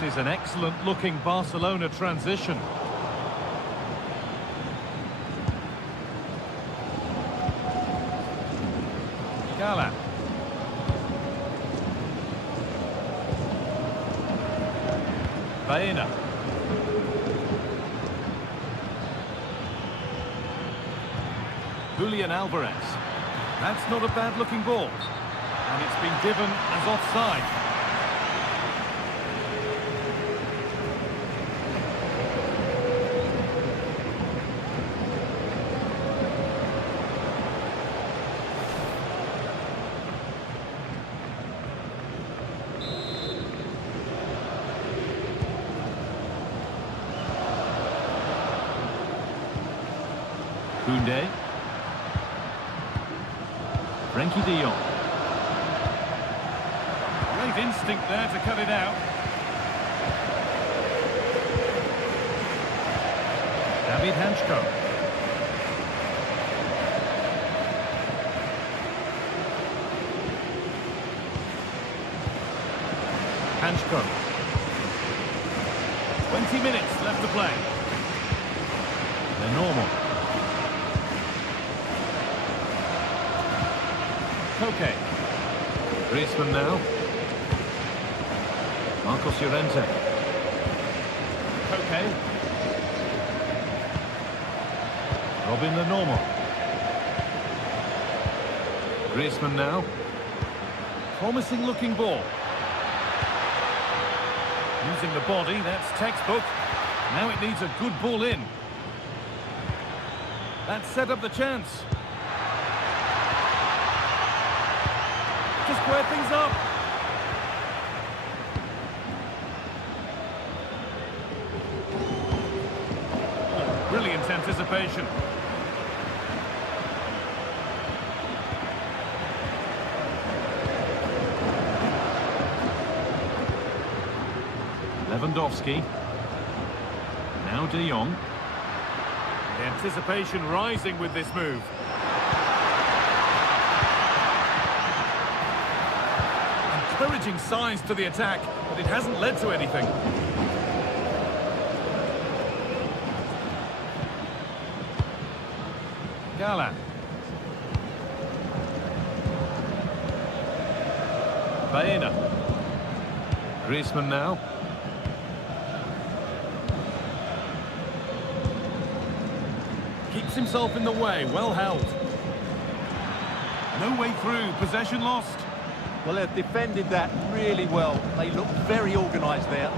This is an excellent-looking Barcelona transition. Galán. Baena. Julian Alvarez. That's not a bad-looking ball. And it's been given as offside. Koundé. Frenkie de Jong. Great instinct there to cut it out. David Hanchko. Hanchko. 20 minutes left to play. They're normal. Koke. Griezmann now. Marcos Llorente. Koke. Robin the normal. Griezmann now. Promising looking ball. Using the body, that's textbook. Now it needs a good ball in. That set up the chance. To square things up. Oh, brilliant anticipation. Lewandowski. Now De Jong. The anticipation rising with this move. Encouraging signs to the attack, but it hasn't led to anything. Gala. Baena. Griezmann now. Keeps himself in the way, well held. No way through, possession lost. Well, they've defended that really well. They look very organised there.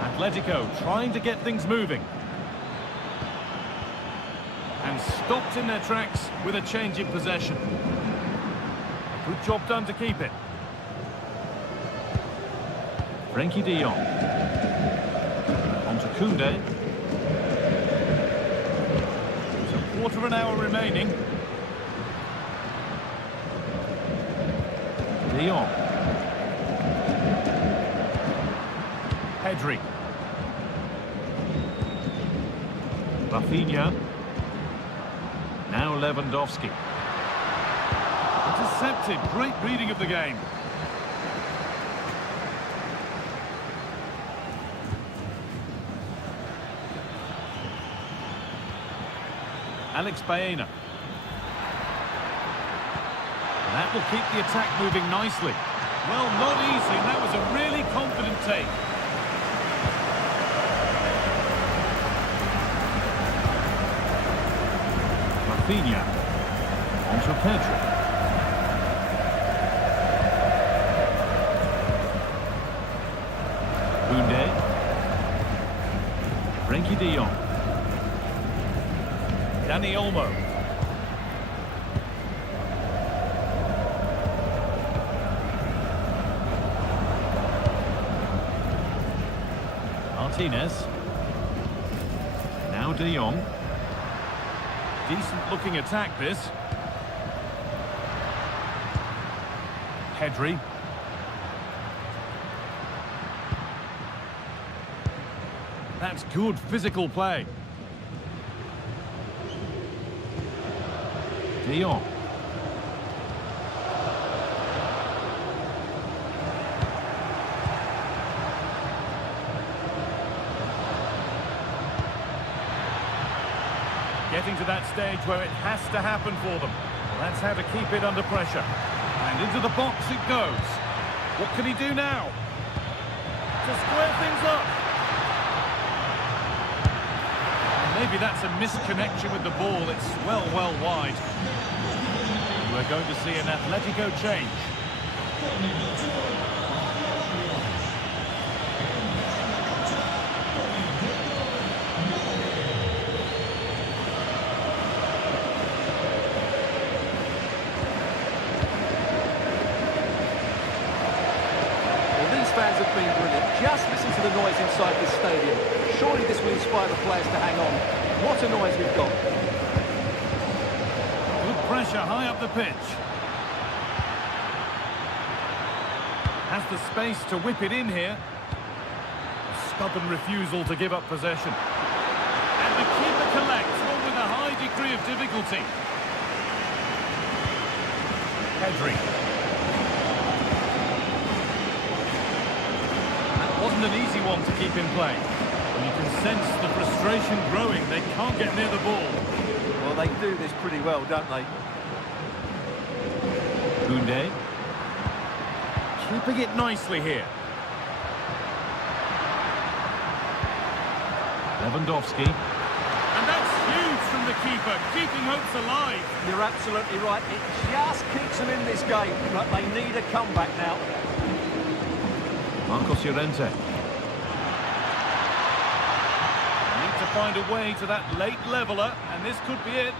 Atlético trying to get things moving. And stopped in their tracks with a change in possession. Good job done to keep it. Frenkie de Jong. On to Koundé. There's a quarter of an hour remaining. De Jong. Pedri. Rafinha. Now Lewandowski. Intercepted. Great reading of the game. Alex Baena. That will keep the attack moving nicely. Well, not easy. That was a really confident take. Rafinha. On to Pedri. Koundé. Frenkie de Jong. Dani Olmo. Martinez. Now De Jong. Decent looking attack this. Pedri. That's good physical play. De Jong. Getting to that stage where it has to happen for them. That's how to keep it under pressure. And into the box it goes. What can he do now? To square things up. Maybe that's a misconnection with the ball. It's well wide. We're going to see an Atlético change. Well, these fans have been brilliant. Just listen to the noise inside this stadium. Surely this will inspire the players to hang on. What a noise we've got. Good pressure high up the pitch. Has the space to whip it in here. A stubborn refusal to give up possession. And the keeper collects, one with a high degree of difficulty. Pedri. That wasn't an easy one to keep in play. And you can sense the frustration growing. They can't get near the ball. Well, they do this pretty well, don't they? Koundé. Keeping it nicely here. Lewandowski. And that's huge from the keeper, keeping hopes alive. You're absolutely right. It just keeps them in this game, but they need a comeback now. Marcos Llorente. Need to find a way to that late leveller, and this could be it.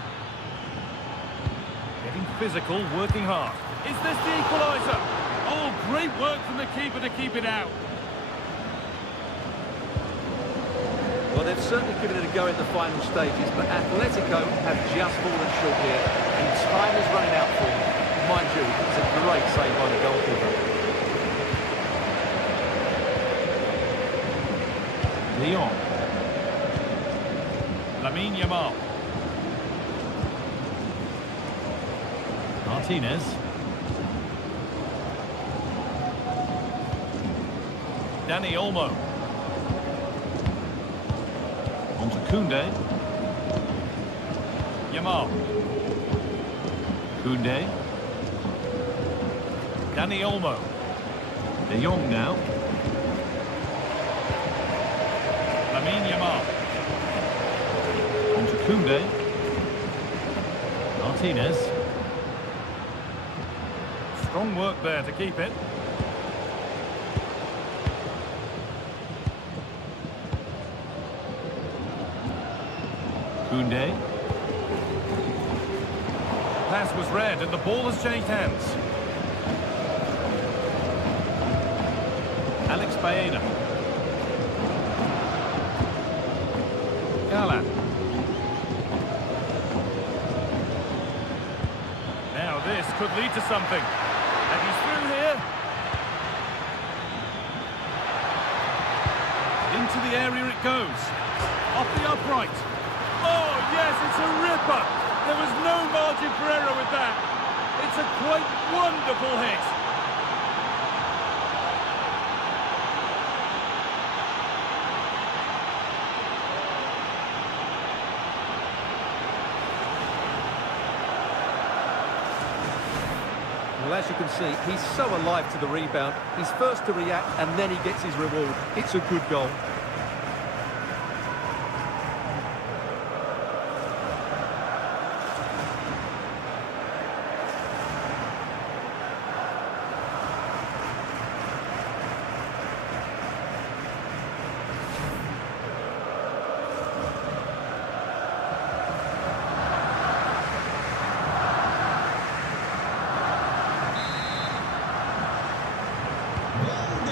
Getting physical, working hard. Is this the equaliser? Oh, great work from the keeper to keep it out. Well, they've certainly given it a go in the final stages, but Atletico have just fallen short here, and time is running out for them. Mind you, it's a great save by the goalkeeper. De Jong. Lamine Yamal. Martinez. Dani Olmo. On to Koundé. Yamal. Koundé. Dani Olmo. De Jong now. Lamine Yamal. On to Koundé. Martinez. Strong work there to keep it. Koundé. Pass was read and the ball has changed hands. Alex Baena. Galan. Now this could lead to something. And he's through here. Into the area it goes. Off the upright. Oh, yes, it's a ripper. There was no margin for error with that. It's a quite wonderful hit. Well, as you can see, he's so alive to the rebound. He's first to react, and then he gets his reward. It's a good goal.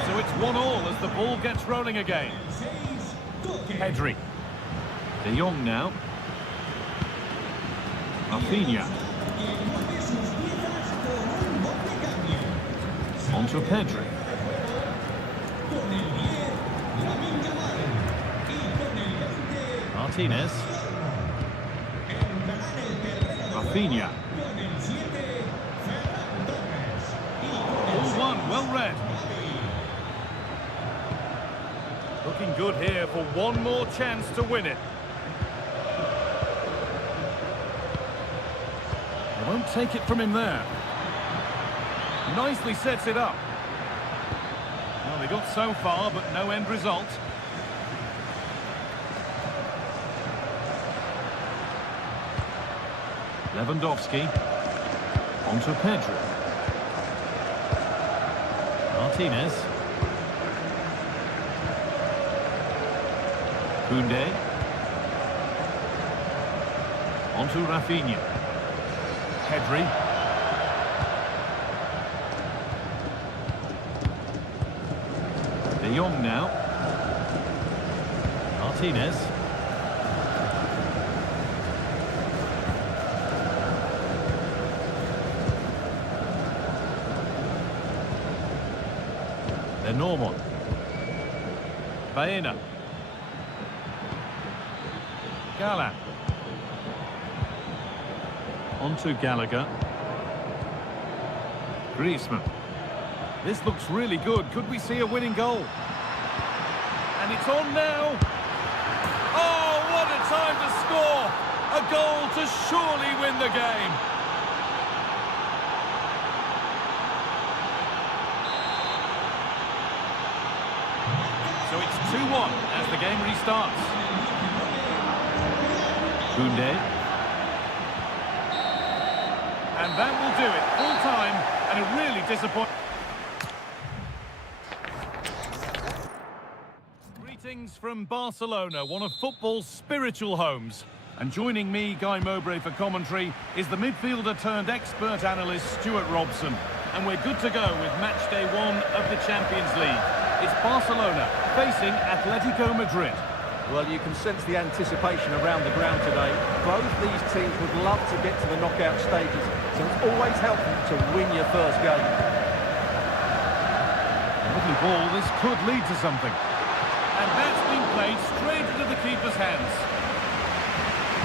So it's 1-1 as the ball gets rolling again. Pedri. De Jong now. Rafinha. On to Pedri. Martinez. Rafinha. 1-1, well read. Looking good here for one more chance to win it. They won't take it from him there. Nicely sets it up. Well, they got so far, but no end result. Lewandowski. On to Pedri. Martinez. Koundé. On to Rafinha. Pedri. De Jong now. Martinez. They're normal. Baena. Gallant. On to Gallagher. Griezmann. This looks really good. Could we see a winning goal? And it's on now. Oh, what a time to score! A goal to surely win the game. So it's 2-1 as the game restarts. Koundé. And that will do it. Full time and a really disappointing. Greetings from Barcelona, one of football's spiritual homes. And joining me, Guy Mowbray, for commentary is the midfielder turned expert analyst Stuart Robson. And we're good to go with match day 1 of the Champions League. It's Barcelona facing Atlético Madrid. Well, you can sense the anticipation around the ground today. Both these teams would love to get to the knockout stages, so it's always helpful to win your first game. A lovely ball, this could lead to something. And that's been played straight into the keeper's hands.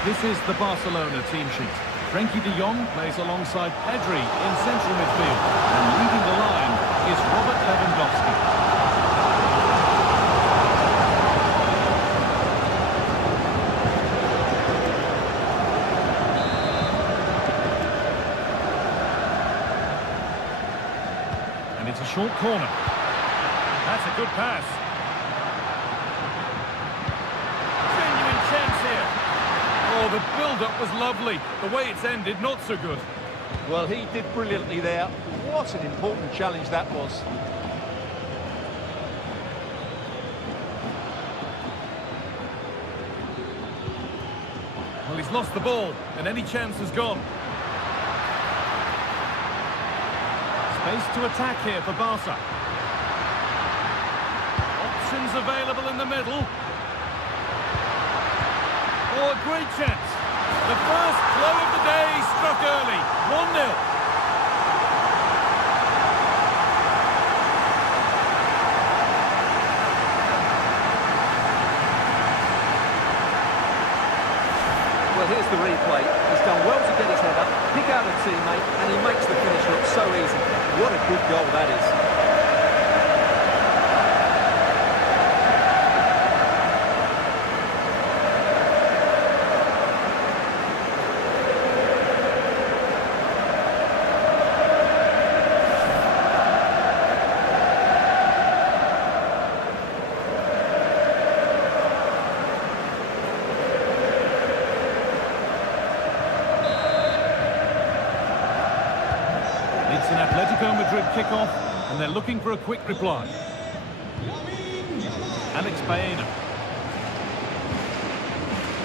This is the Barcelona team sheet. Frenkie de Jong plays alongside Pedri in central midfield. And leading the line is Robert Lewandowski. It's a short corner. That's a good pass. Genuine chance here. Oh, the build-up was lovely. The way it's ended, not so good. Well, he did brilliantly there. What an important challenge that was. Well, he's lost the ball, and any chance has gone. Space to attack here for Barca. Options available in the middle. Oh, a great chance. The first blow of the day struck early. 1-0. Well, here's the replay. He's done well to get his head up, pick out a teammate, and he makes the finish look so easy. What a good goal that is. It's an Atlético Madrid kickoff, and they're looking for a quick reply. Alex Baena.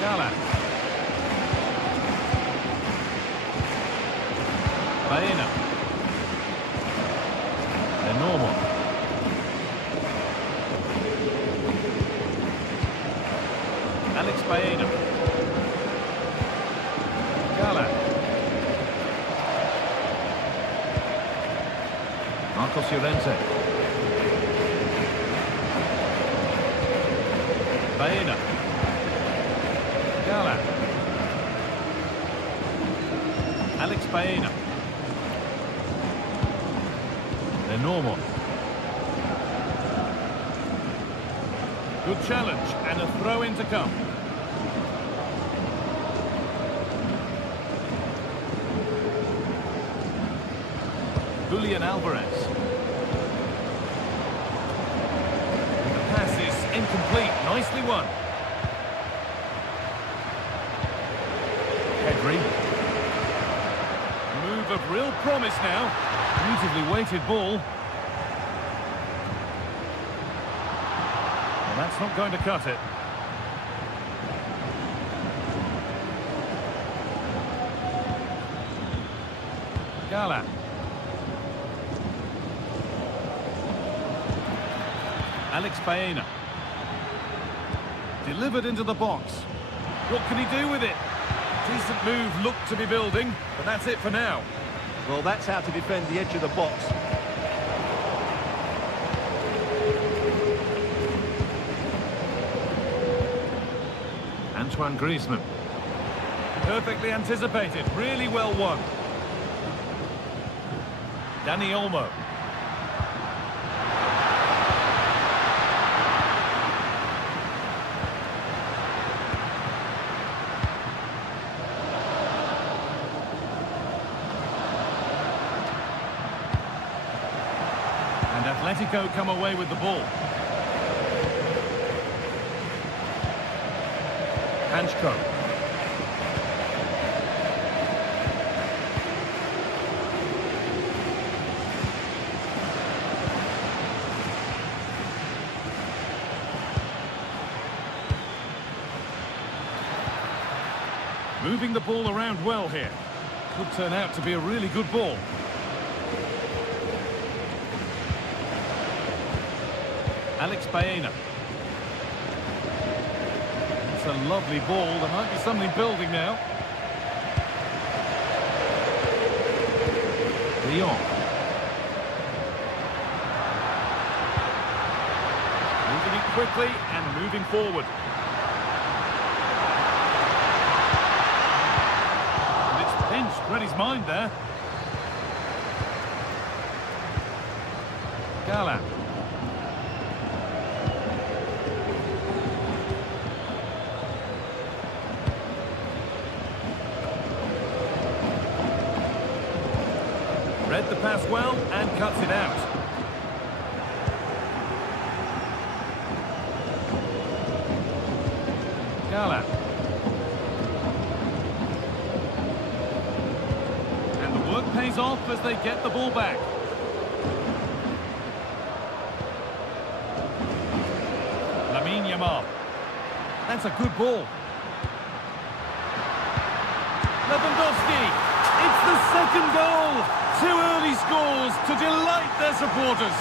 Gallant. Baena. They're normal. Alex Baena. Gallant. Marcos Llorente. Baena. Gallant. Alex Baena. They're normal. Good challenge and a throw in to come. Julian Alvarez. The pass is incomplete. Nicely won. Pedri. Move of real promise now. Beautifully weighted ball. Well, that's not going to cut it. Gallant. Alex Baena. Delivered into the box. What can he do with it? Decent move looked to be building, but that's it for now. Well, that's how to defend the edge of the box. Antoine Griezmann. Perfectly anticipated, really well won. Dani Olmo. And Atlético come away with the ball. Hanchko. Moving the ball around well here. Could turn out to be a really good ball. Alex Baena. It's a lovely ball. There might be something building now. De Jong. Moving it quickly and moving forward. And it's pinched. Read his mind there. Gala. Read the pass well and cuts it out. Gala. And the work pays off as they get the ball back. Lamine Yamal. That's a good ball. Lewandowski. It's the second goal. 2 early scores to delight their supporters.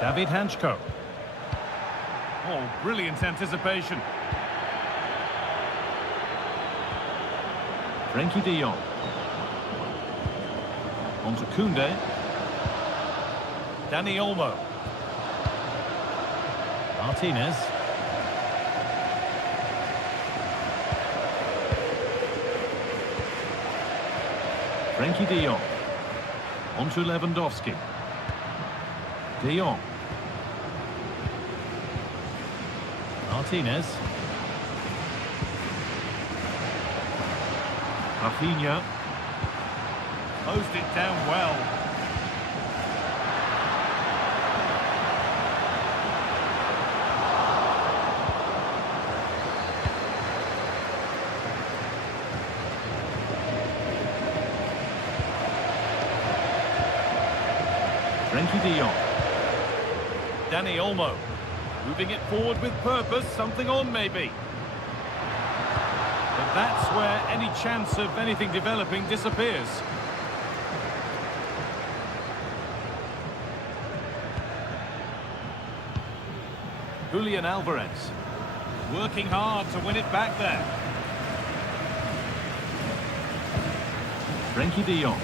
David Hanchko. Oh, brilliant anticipation. Frenkie de Jong. On to Koundé. Dani Olmo. Martinez. Frenkie de Jong. On to Lewandowski. De Jong. Martinez. Rafinha. Closed it down well. Frenkie de Jong. Dani Olmo. Moving it forward with purpose, something on maybe. But that's where any chance of anything developing disappears. Julian Alvarez. Working hard to win it back there. Frenkie de Jong.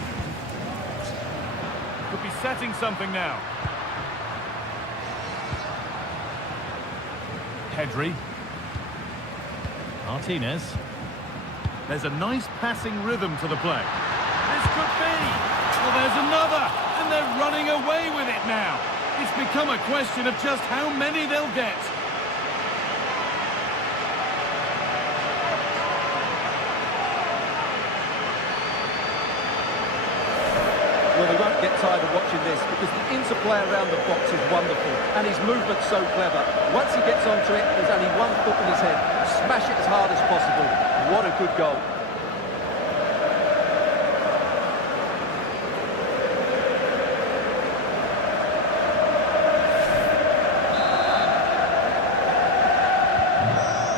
Could be setting something now. Pedri. Martinez. There's a nice passing rhythm to the play. This could be. Well, there's another. And they're running away with it now. It's become a question of just how many they'll get. Well, we won't get tired of watching this because the interplay around the box is wonderful and his movement's so clever. Once he gets onto it, there's only one foot in his head. Smash it as hard as possible. What a good goal.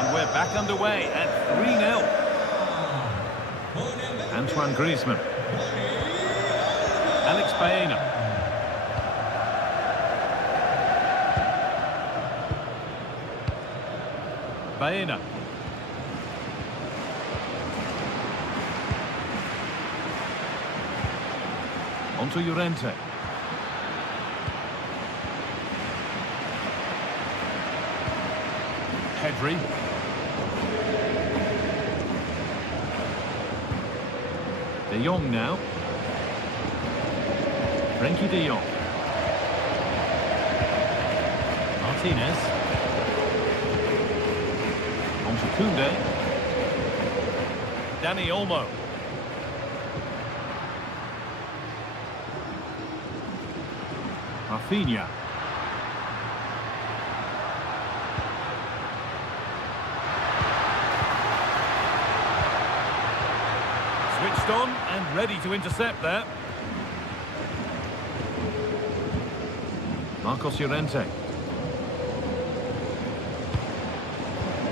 And we're back underway at 3-0. Antoine Griezmann. Alex Baena. Baena. Onto Llorente. Pedri. De Jong now. Frenkie de Jong. Martinez. Onto Koundé. Dani Olmo. Rafinha. Switched on and ready to intercept there. Marcos Llorente.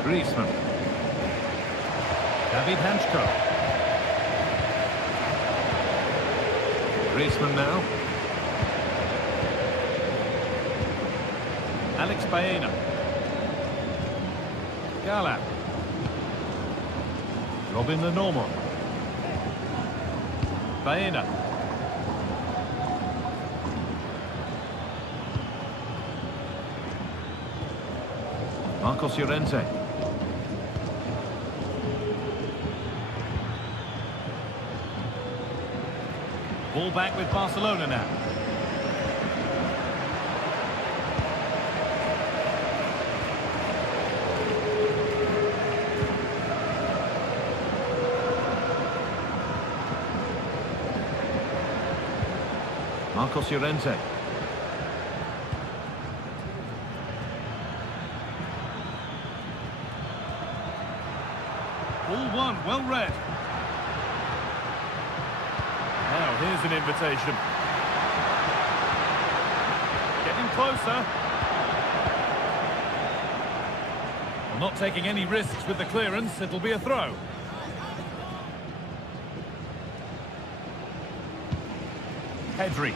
Griezmann. David Hanchko. Griezmann now. Alex Baena. Gala. Robin the Normal. Baena. Marcos Llorente. Ball back with Barcelona now. Marcos Llorente. Ball one, well read. Now here's an invitation. Getting closer. Well, not taking any risks with the clearance, it'll be a throw. Pedri.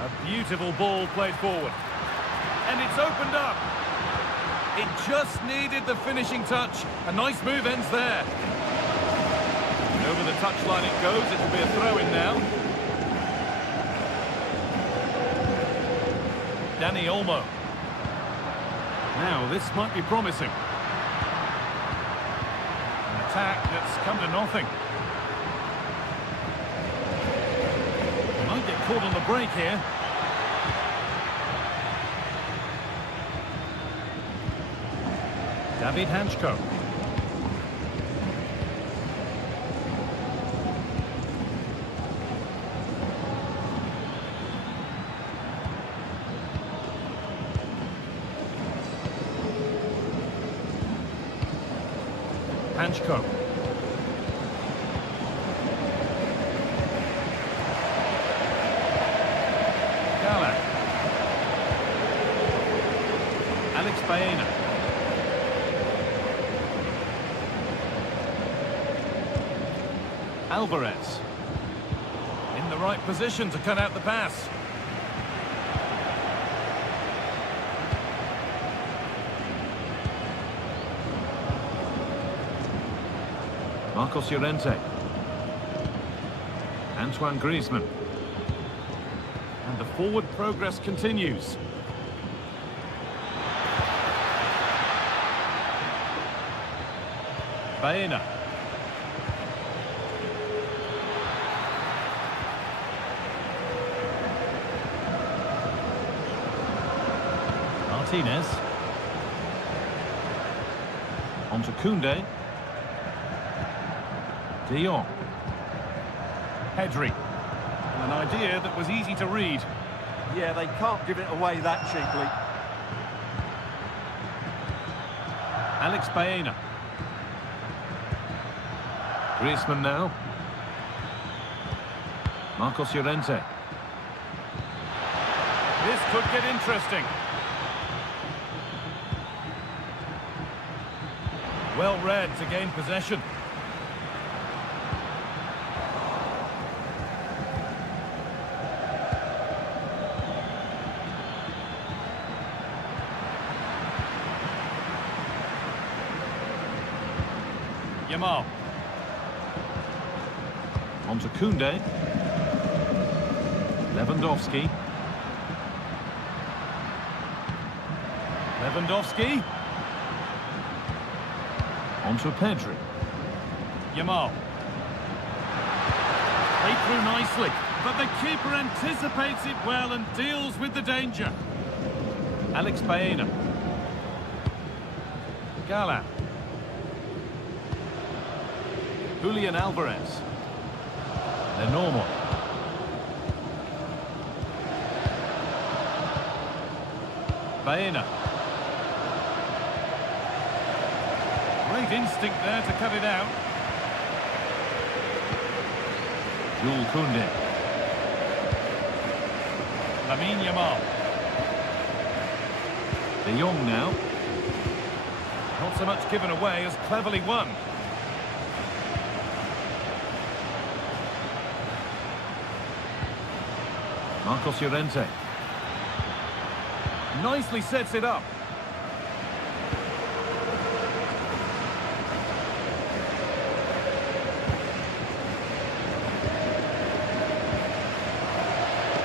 A beautiful ball played forward. And it's opened up. It just needed the finishing touch. A nice move ends there. And over the touchline it goes. It will be a throw-in now. Dani Olmo. Now this might be promising. An attack that's come to nothing. Might get caught on the break here. David Hanchko. Hanchko. Gala. Alex Baena. Alvarez. In the right position to cut out the pass. Marcos Llorente. Antoine Griezmann. And the forward progress continues. Baena. Martinez. On to Koundé. De Jong. Pedri. An idea that was easy to read. Yeah, they can't give it away that cheaply. Alex Baena. Griezmann now. Marcos Llorente. This could get interesting. Well read to gain possession. Yamal. On to Koundé. Lewandowski. Lewandowski. On to Pedri. Yamal. Played through nicely, but the keeper anticipates it well and deals with the danger. Alex Baena. Gala. Julian Alvarez. They're normal. Baena. Great instinct there to cut it out. Jules Koundé. Lamine Yamal. De Jong now. Not so much given away as cleverly won. Marcos Llorente. Nicely sets it up.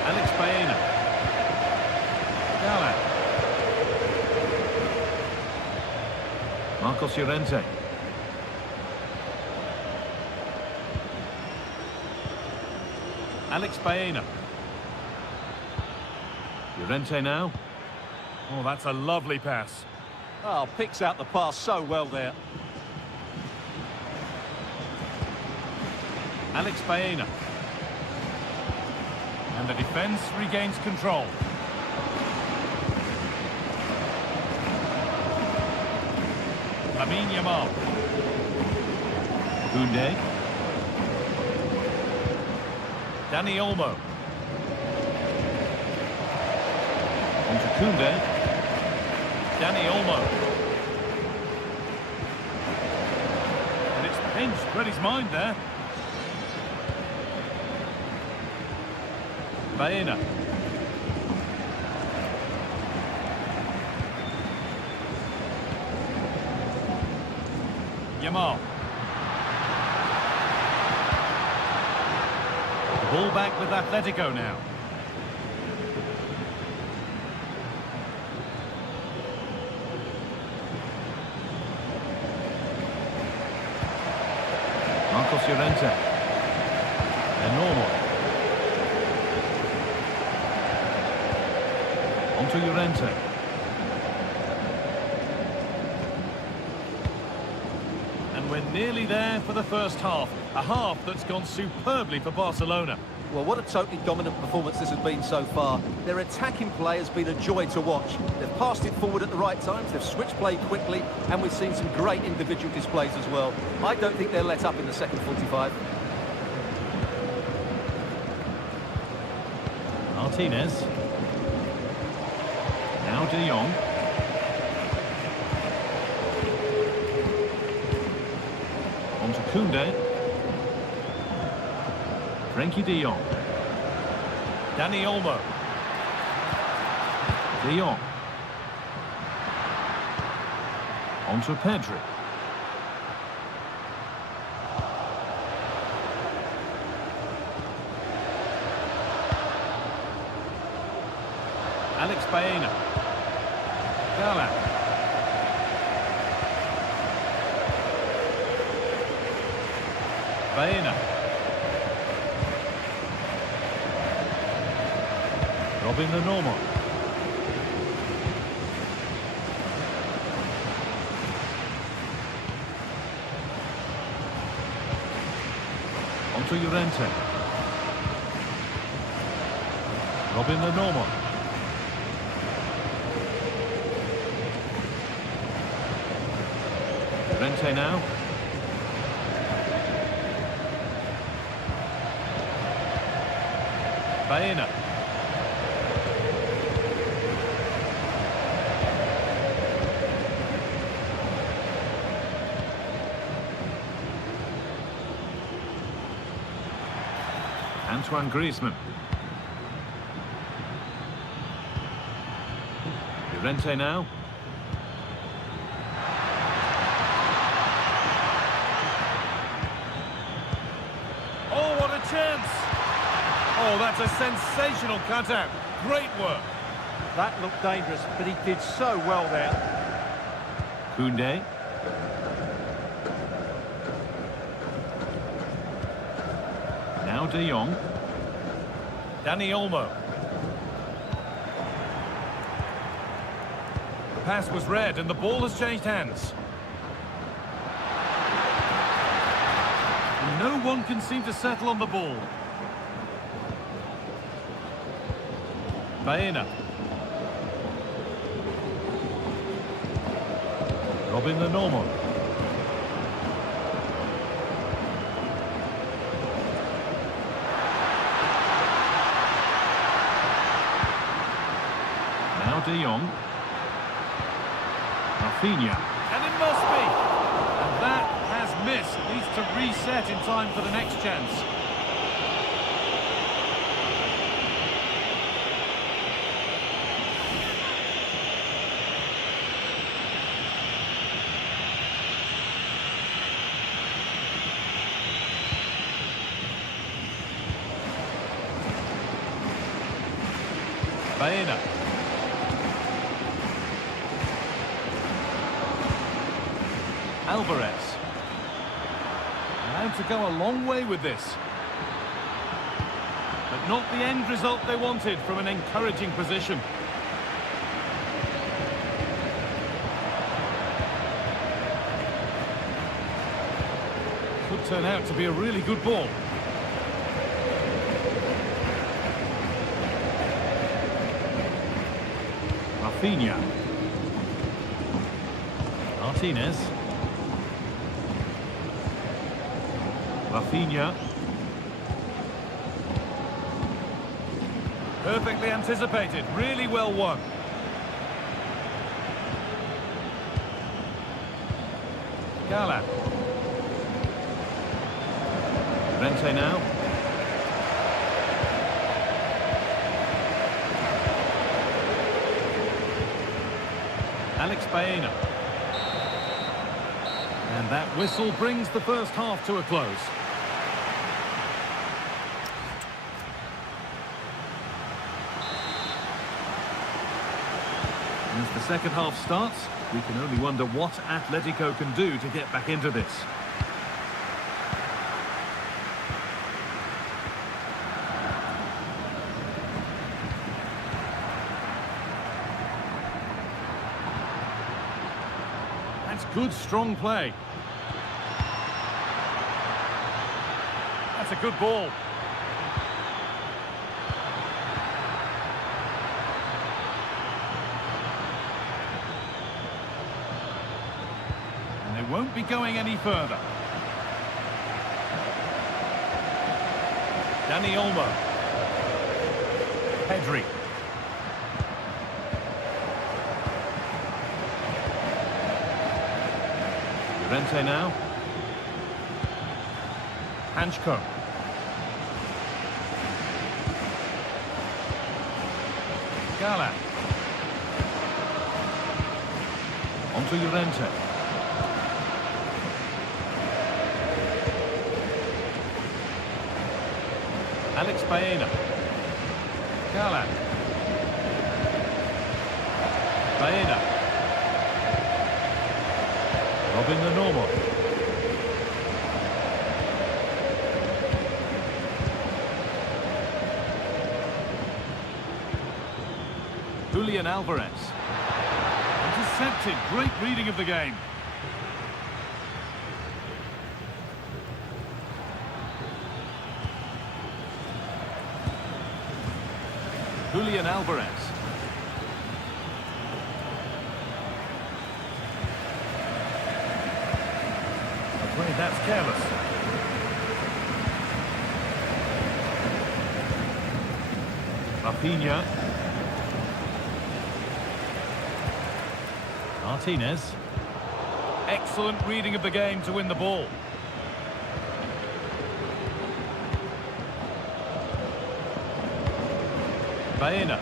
Alex Baena. Gala. Marcos Llorente. Alex Baena. Llorente now. Oh, that's a lovely pass. Oh, picks out the pass so well there. Alex Baena. And the defence regains control. Lamine Yamal. Koundé. Dani Olmo. On to Koundé. Dani Olmo. And it's pinched, read his mind there. Baena. Yamal. Ball back with Atlético now. Marcos Llorente. Normal. On to Llorente. And we're nearly there for the first half. A half that's gone superbly for Barcelona. Well, what a totally dominant performance this has been so far. Their attacking play has been a joy to watch. They've passed it forward at the right times, they've switched play quickly, and we've seen some great individual displays as well. I don't think they'll let up in the second 45. Martinez. Now De Jong. On to Koundé. Frenkie De Jong. Dani Olmo. De Jong. On to Pedri. Alex Baena. Gala. Baena. Robin the normal. On to Llorente. Robin the normal. Rente now. Baena. Antoine Griezmann. Llorente now. Oh, what a chance! Oh, that's a sensational cutout. Great work. That looked dangerous, but he did so well there. Koundé. Now De Jong. Dani Olmo. The pass was read and the ball has changed hands. And no one can seem to settle on the ball. Baena. Robin the normal. Now De Jong. Rafinha. And it must be. And that has missed. Needs to reset in time for the next chance. Baena. Alvarez. Allowed to go a long way with this. But not the end result they wanted from an encouraging position. Could turn out to be a really good ball. Rafinha. Martinez. Rafinha. Perfectly anticipated, really well won. Gala. Rente now. Alex Baena. And that whistle brings the first half to a close. As the second half starts, we can only wonder what Atlético can do to get back into this. That's good, strong play. That's a good ball. Won't be going any further. Dani Olmo. Pedri. Llorente now. Hanchko. Gala. On to Llorente. Alex Baena. Gala. Baena. Robin the normal. Julian Alvarez. Intercepted. Great reading of the game. Julian Alvarez. Afraid that's careless. Rafinha. Martinez. Excellent reading of the game to win the ball. Baena.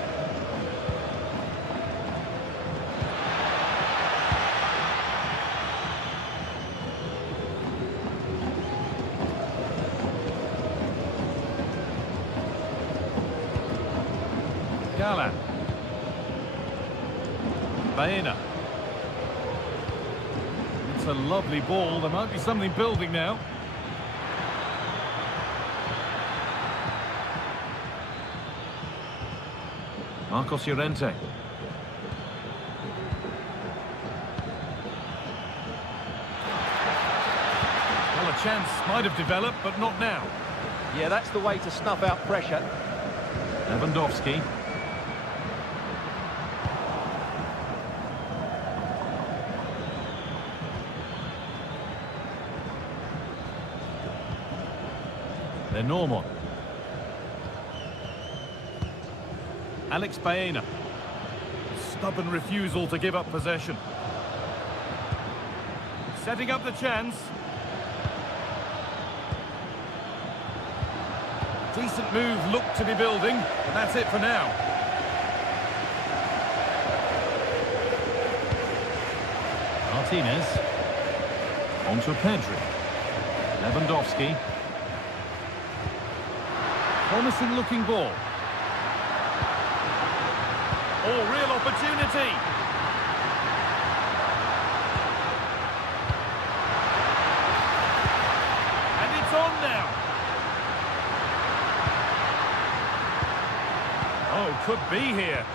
Gala. Baena. It's a lovely ball. There might be something building now. Marcos Llorente. Well, a chance might have developed, but not now. Yeah, that's the way to snuff out pressure. Lewandowski. They're normal. Alex Baena. Stubborn refusal to give up possession. Setting up the chance. Decent move looked to be building, but that's it for now. Martinez. On to Pedri. Lewandowski. Promising looking ball. Oh, real opportunity. And it's on now. Oh, could be here.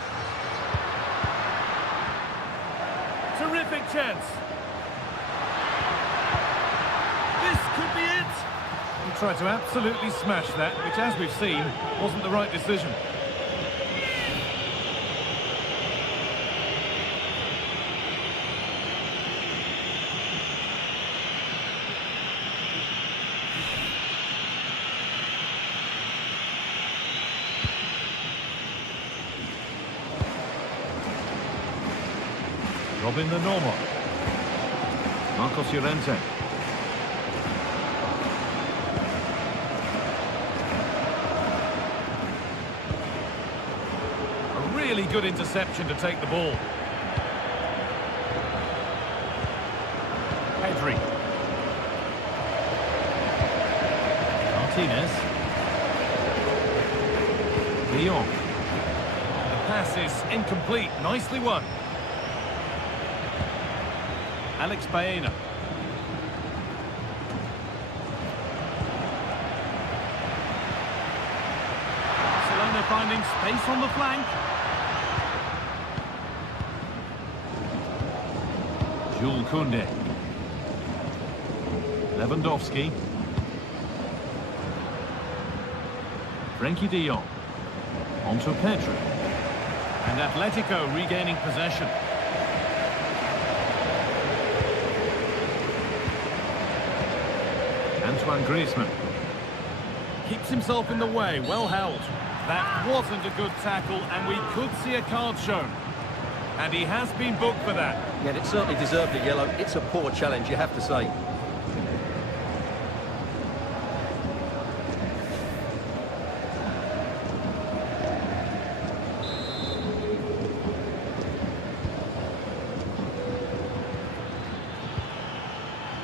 Terrific chance. This could be it. He tried to absolutely smash that, which, as we've seen, wasn't the right decision. Robin the normal. Marcos Llorente. A really good interception to take the ball. Pedri. Martinez. Leon. The pass is incomplete. Nicely won. Alex Baena. Barcelona finding space on the flank. Jules Koundé. Lewandowski. Frenkie de Jong. On to Pedri. And Atlético regaining possession. Antoine Griezmann. Keeps himself in the way, well held. That wasn't a good tackle, and we could see a card shown. And he has been booked for that. Yeah, it certainly deserved a yellow. It's a poor challenge, you have to say.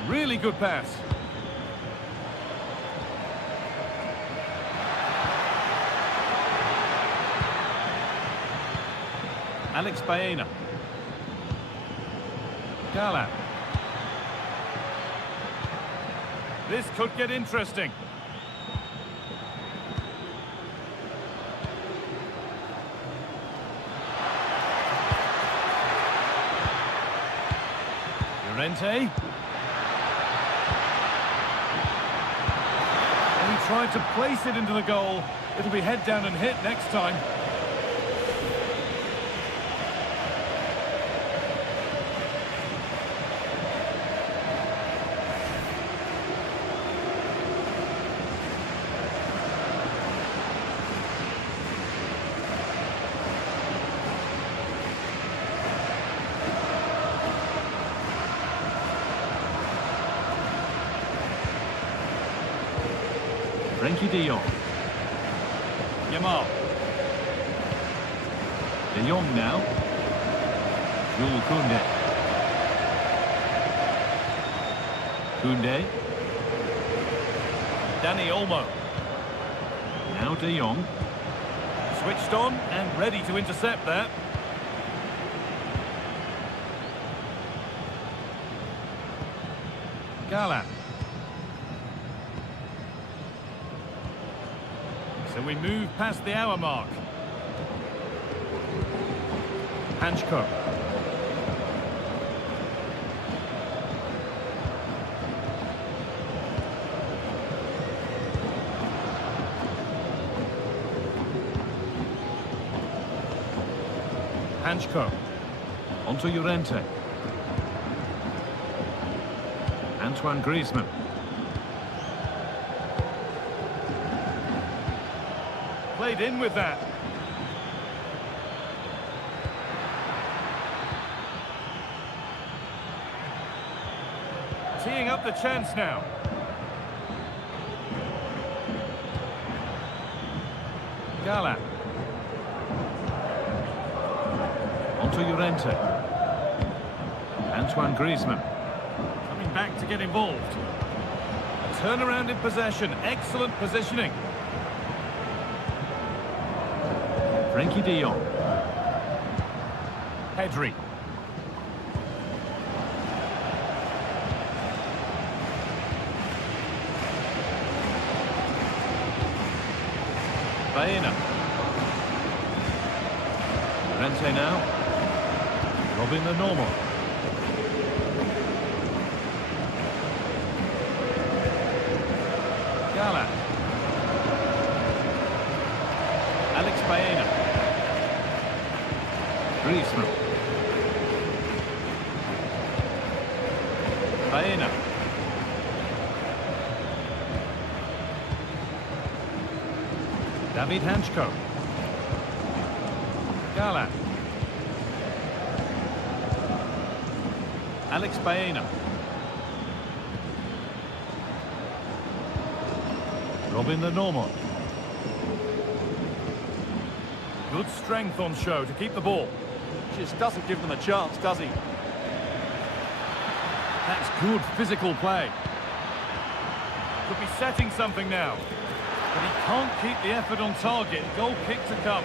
Really good pass. Alex Baena. Gala. This could get interesting. Llorente. And he tried to place it into the goal. It'll be head down and hit next time. Frankie de Jong. Yamal. De Jong now. Jules Koundé. Koundé. Dani Olmo. Now De Jong. Switched on and ready to intercept that. Gala. So we move past the hour mark. Hanchko. Hanchko. Onto Llorente. Antoine Griezmann. Played in with that. Teeing up the chance now. Gala. Onto Llorente. Antoine Griezmann. Coming back to get involved. A turnaround in possession. Excellent positioning. Frankie de Jong. Pedri. Baena. Llorente now. Robin the normal. Gala. Alex Baena. Griezmann. Baena. David Hanchko. Gala. Alex Baena. Robin the normal. Good strength on show to keep the ball. Just doesn't give them a chance, does he? That's good physical play. Could be setting something now. But he can't keep the effort on target. Goal kick to come.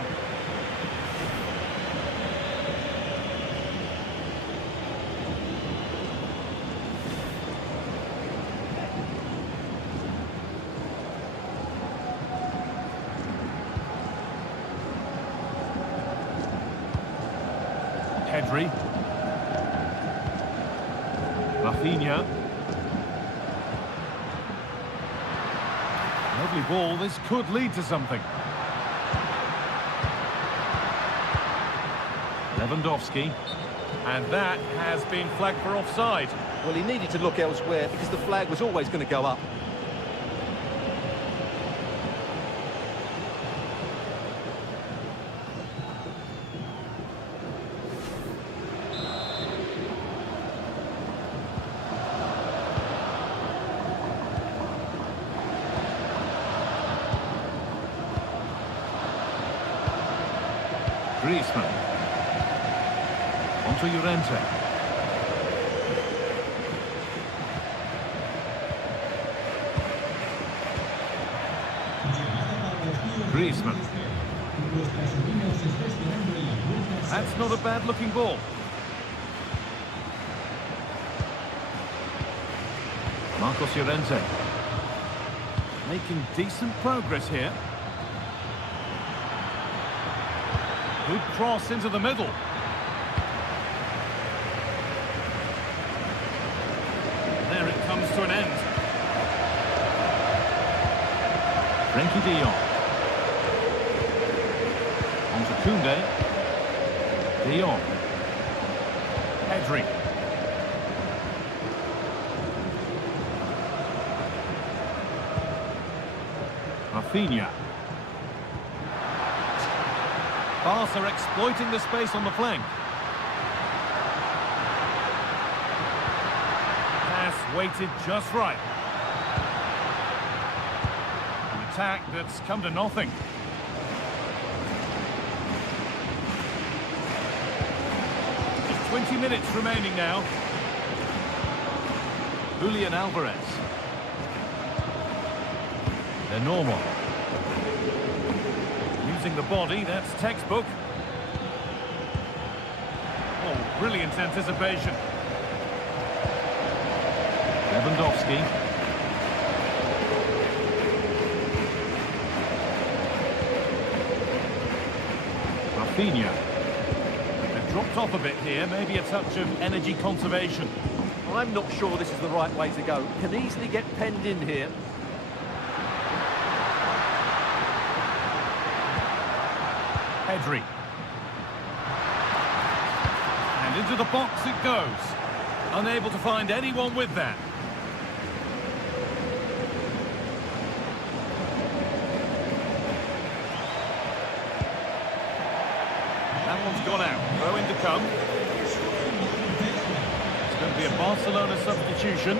Pedri. Rafinha. Lovely ball, this could lead to something. Lewandowski. And that has been flagged for offside. Well, he needed to look elsewhere because the flag was always going to go up. Griezmann. Onto Llorente. Griezmann. That's not a bad looking ball. Marcos Llorente. Making decent progress here. Good cross into the middle. There it comes to an end. Frankie de Jong. On to Koundé. De Jong. Pedri. Rafinha. Barca exploiting the space on the flank. Pass weighted just right. And the attack that's come to nothing. Just 20 minutes remaining now. Julian Alvarez. They're normal. Using the body, that's textbook. Oh, brilliant anticipation. Lewandowski. Rafinha. They've dropped off a bit here, maybe a touch of energy conservation. I'm not sure this is the right way to go. Can easily get penned in here. Pedri. And into the box it goes. Unable to find anyone with that. That one's gone out. Throw in to come. It's going to be a Barcelona substitution.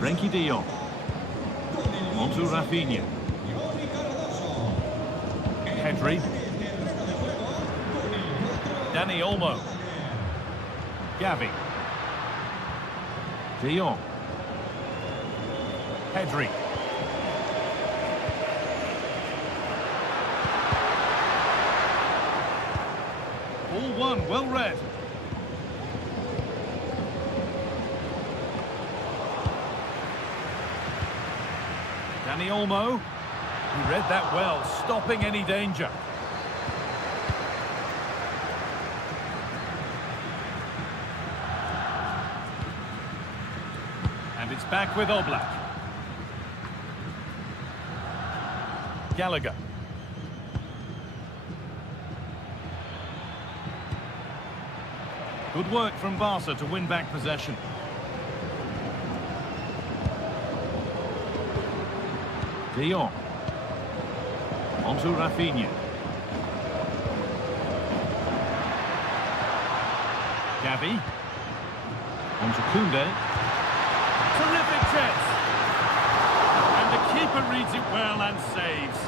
Frenkie de Jong. Onto Rafinha. Pedri. Dani Olmo. Gavi. De Jong. Pedri. All one, well read. Dani Olmo. He read that well, stopping any danger. And it's back with Oblak. Gallagher. Good work from Barca to win back possession. De Jong. Onto Rafinha. Gavi. Onto Koundé. Terrific chance. And the keeper reads it well and saves.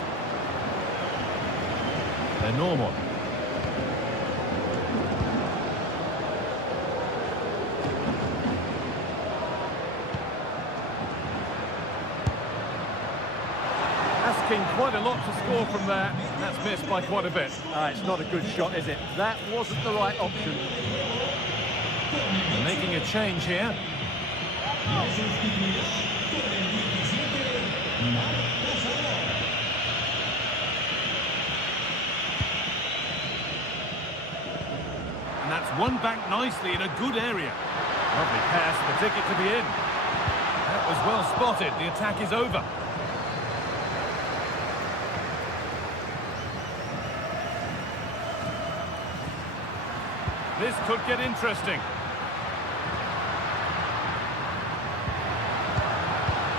They're normal. Asking quite a lot to score from there. That's missed by quite a bit. It's not a good shot, is it? That wasn't the right option. They're making a change here. And that's won back nicely in a good area. Lovely pass, the ticket to be in. That was well spotted. The attack is over. This could get interesting.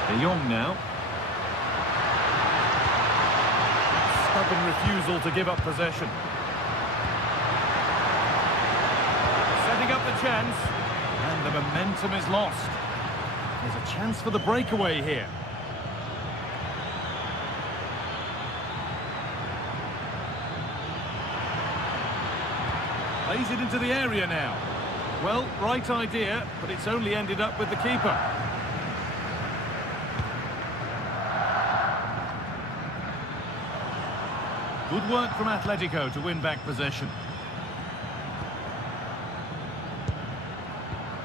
De Jong now. Stubborn refusal to give up possession. Setting up the chance. And the momentum is lost. There's a chance for the breakaway here. Plays it into the area now. Well, right idea, but it's only ended up with the keeper. Good work from Atlético to win back possession.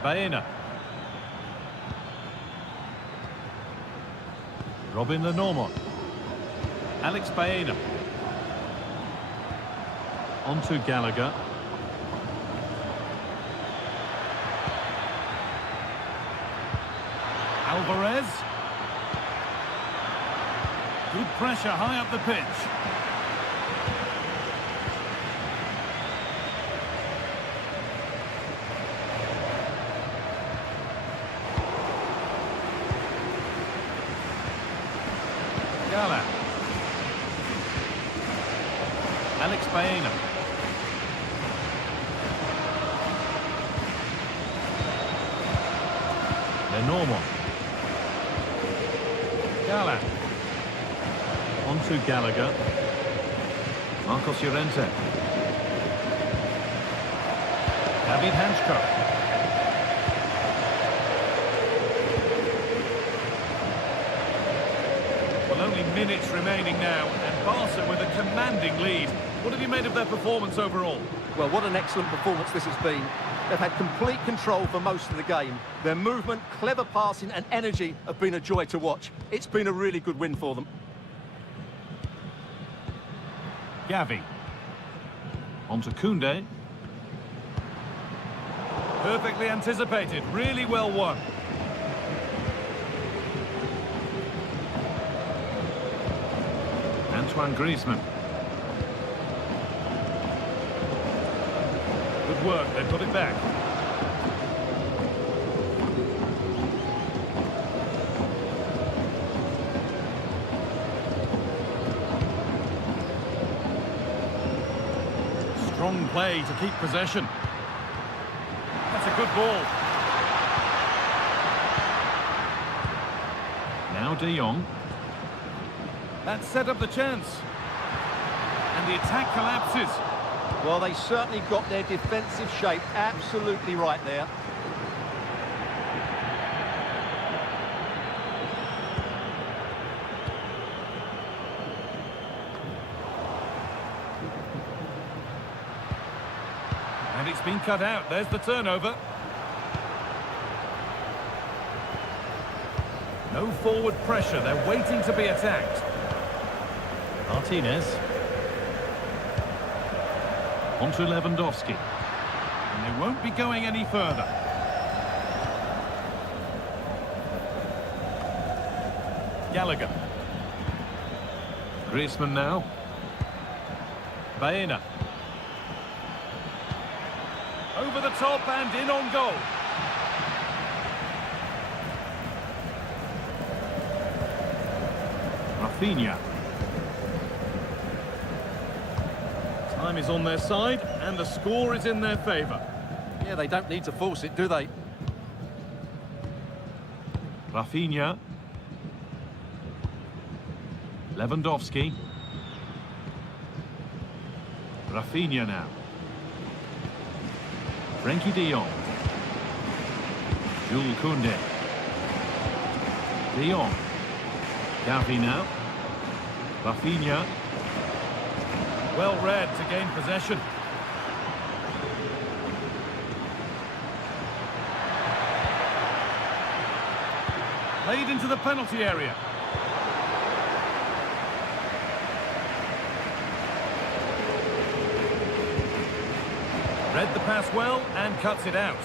Baena. Robin Lenormand. Alex Baena. Onto Gallagher. Alvarez. Good pressure high up the pitch. Gala. Alex Baena. Normal. Gala. On to Gallagher. Marcos Llorente. David Hanchko. Well, only minutes remaining now, and Barca with a commanding lead. What have you made of their performance overall? Well, what an excellent performance this has been. They've had complete control for most of the game. Their movement, clever passing and energy have been a joy to watch. It's been a really good win for them. Gavi. On to Koundé. Perfectly anticipated, really well won. Antoine Griezmann. Good work, they've got it back. Strong play to keep possession. That's a good ball. Now De Jong. That set up the chance. And the attack collapses. Well, they certainly got their defensive shape absolutely right there. And it's been cut out. There's the turnover. No forward pressure. They're waiting to be attacked. Martinez. On to Lewandowski. And they won't be going any further. Gallagher. Griezmann now. Baena. Over the top and in on goal. Rafinha. Time is on their side, and the score is in their favour. Yeah, they don't need to force it, do they? Rafinha. Lewandowski. Rafinha now. Frenkie de Jong. Jules Koundé. De Jong. Gavi now. Rafinha. Well read to gain possession. Played into the penalty area. Read the pass well and cuts it out.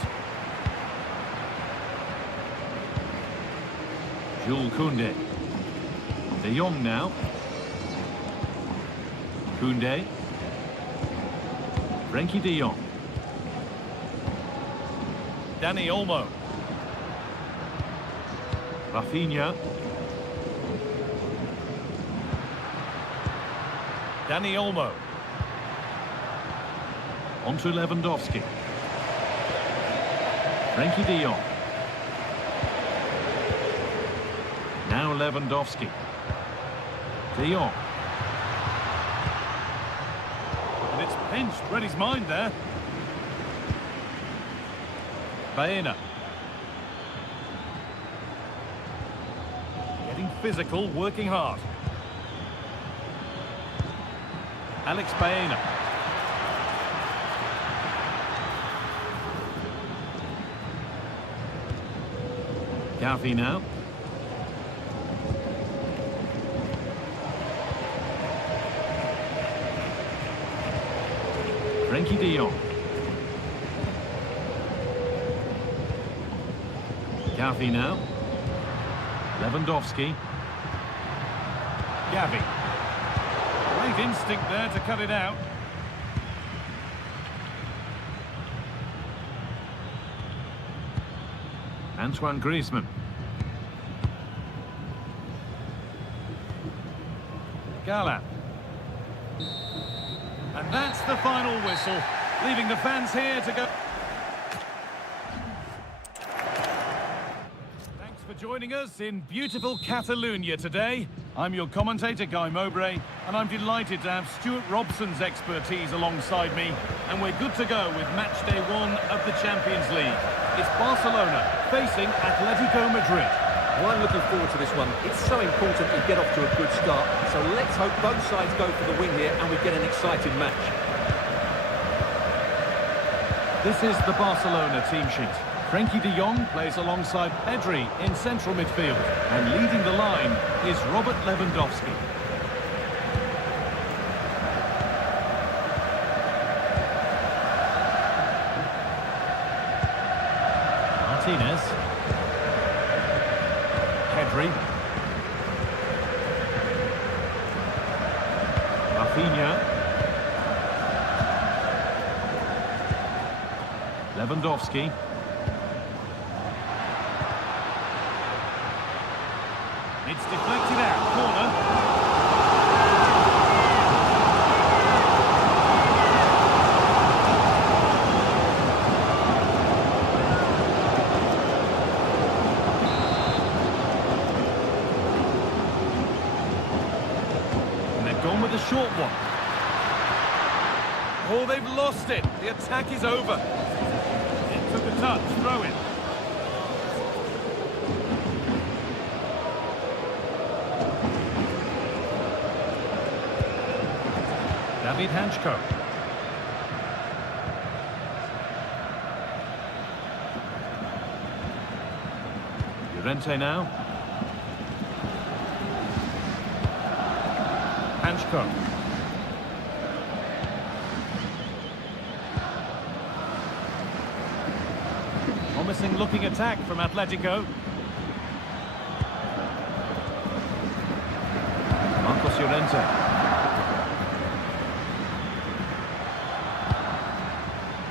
Jules Koundé. De Jong now. Koundé. Frenkie de Jong. Dani Olmo. Rafinha. Dani Olmo. On to Lewandowski. Frenkie de Jong. Now Lewandowski. De Jong. And it's pinched, read his mind there. Baena. Getting physical, working hard. Alex Baena. Gavi now. Frenkie de Jong. Gavi now. Lewandowski. Gavi. Great instinct there to cut it out. Antoine Griezmann. Gala. And that's the final whistle, leaving the fans here to go. Thanks for joining us in beautiful Catalonia today. I'm your commentator, Guy Mowbray, and I'm delighted to have Stuart Robson's expertise alongside me, and we're good to go with match day 1 of the Champions League. It's Barcelona facing Atlético Madrid. Well, I'm looking forward to this one. It's so important we get off to a good start, so let's hope both sides go for the win here and we get an exciting match. This is the Barcelona team sheet. Frenkie de Jong plays alongside Pedri in central midfield, and leading the line is Robert Lewandowski. Martinez. Pedri. Rafinha. Lewandowski. It's deflected out, corner. And they've gone with a short one. Oh, they've lost it. The attack is over. It took a touch, throw it. David Hanchko. Llorente now. Hanchko. Promising looking attack from Atlético. Marcos Llorente.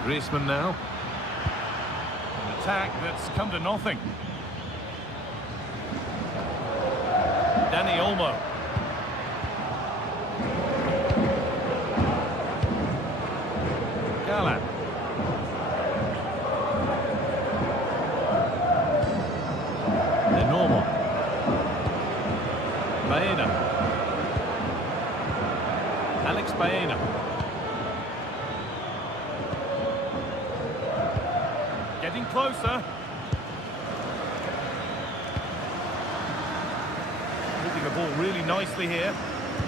Griezmann now. An attack that's come to nothing. Dani Olmo. Gala. They're normal. Baena. Alex Baena. Getting closer. Moving the ball really nicely here.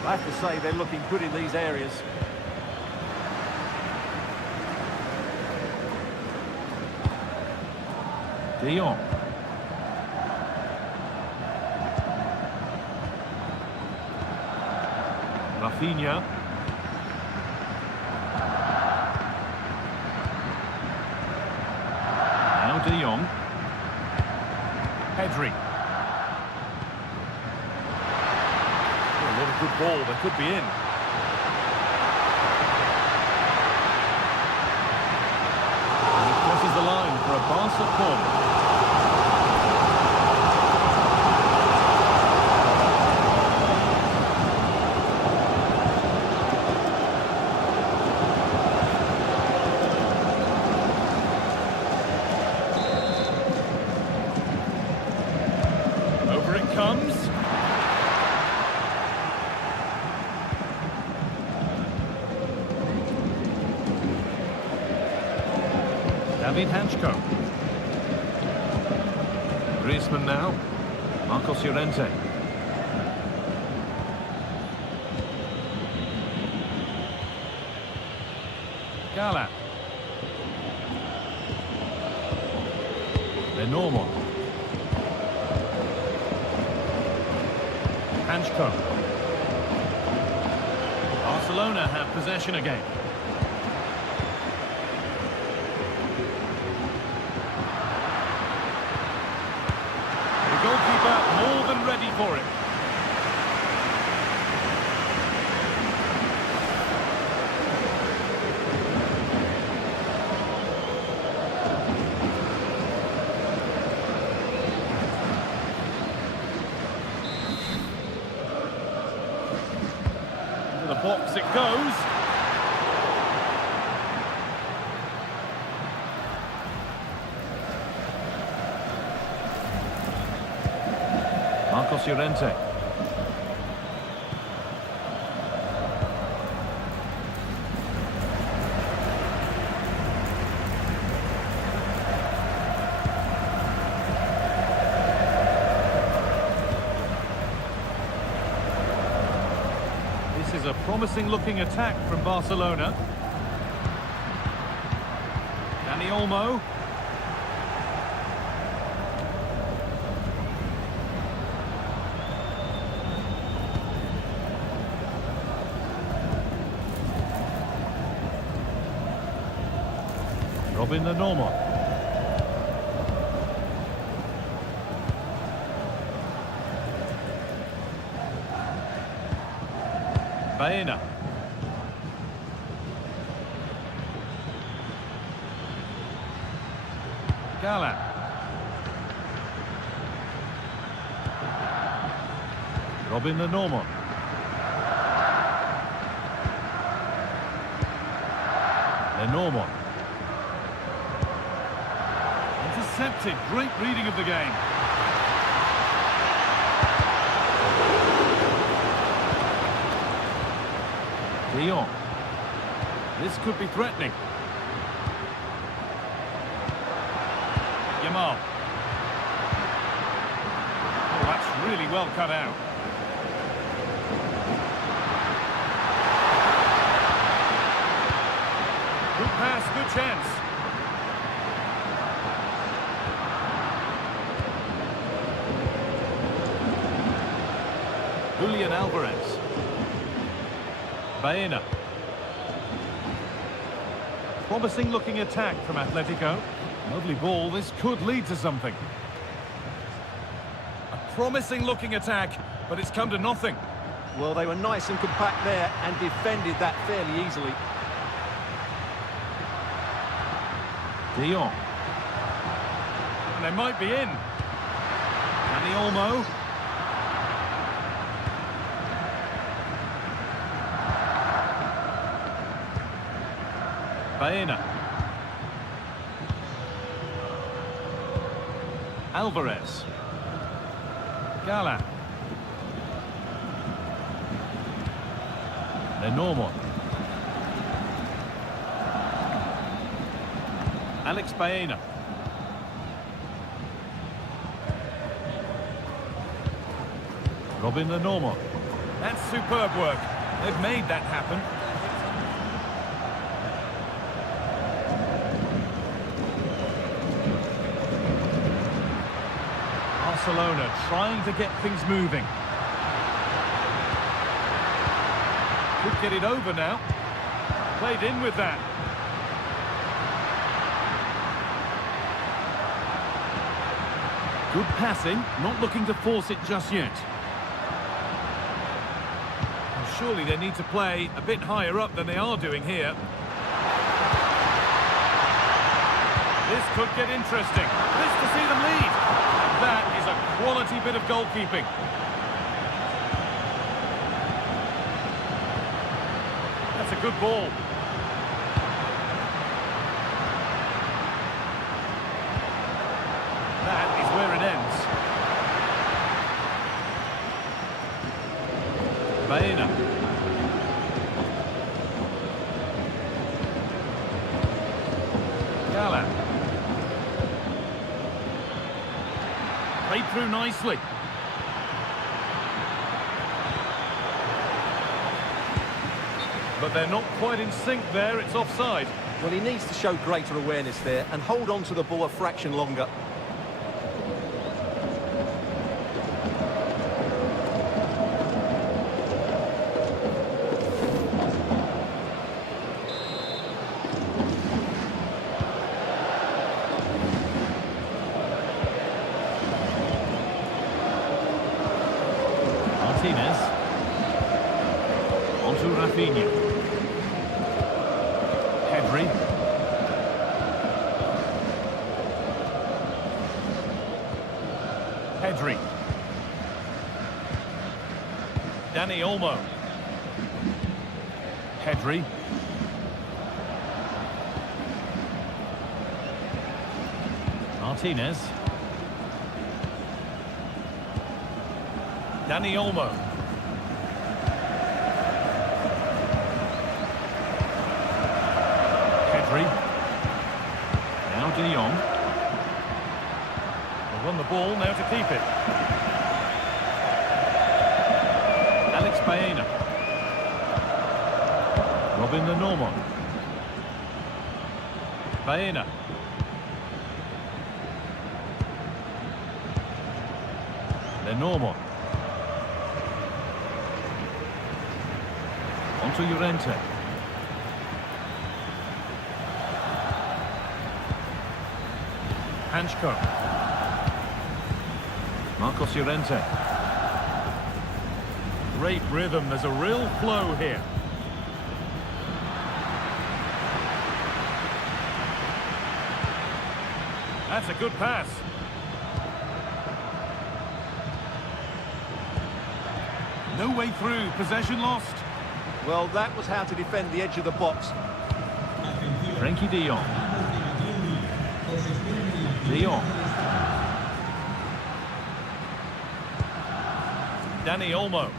I have to say they're looking good in these areas. De Jong. Rafinha. Now De Jong. Pedri. Oh, what a good ball. They could be in. And he crosses the line for a Barca corner. Over it comes. David Hanchko. Griezmann now. Marcos Llorente. Gala. They're normal. Hanchko. Barcelona have possession again. The goalkeeper more than ready for it. Into the box it goes. Marcos Llorente. This is a promising-looking attack from Barcelona. Dani Olmo. Robin the normal. Baena. Gala. Robin the normal. The normal. Intercepted. Great reading of the game. De Jong. This could be threatening. Yamal. Oh, that's really well cut out. Good pass, good chance. Julian Alvarez. Baena. Promising looking attack from Atlético. Lovely ball, this could lead to something. A promising looking attack, but it's come to nothing. Well, they were nice and compact there and defended that fairly easily. De Jong. And they might be in. Dani Olmo. Baena. Alvarez. Gala. Lenormand. Alex Baena. Robin Lenormand. That's superb work. They've made that happen. Barcelona trying to get things moving. Could get it over now. Played in with that. Good passing, not looking to force it just yet. Well, surely they need to play a bit higher up than they are doing here. This could get interesting. This to see them lead. That is a quality bit of goalkeeping. That's a good ball. That is where it ends. Baena. Gala. Played through nicely. But they're not quite in sync there, it's offside. Well, he needs to show greater awareness there and hold on to the ball a fraction longer. Martinez. On to Rafinha. Pedri. Pedri. Dani Olmo. Pedri. Martinez. Dani Olmo. Pedri. Now De Jong. They've won the ball, now to keep it. Alex Baena. Robin the Norman. Baena. Lenormand. Onto Llorente. Hanchko. Marcos Llorente. Great rhythm, there's a real flow here. That's a good pass. No way through, possession lost. Well, that was how to defend the edge of the box. Frenkie de Jong. De Jong. Dani Olmo.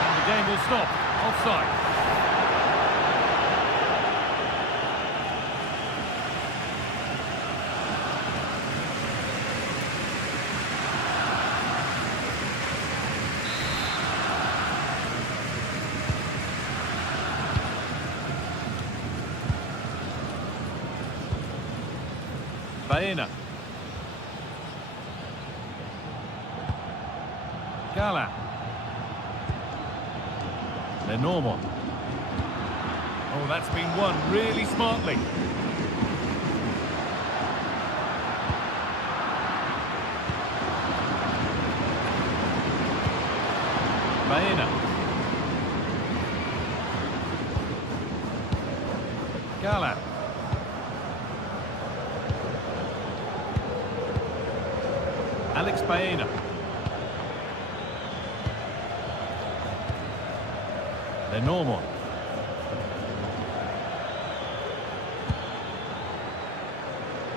And the game will stop. Offside. Baena. Gala. Lenormand. Oh, that's been won really smartly. Baena. Gala. Alex Baena. Lenormand.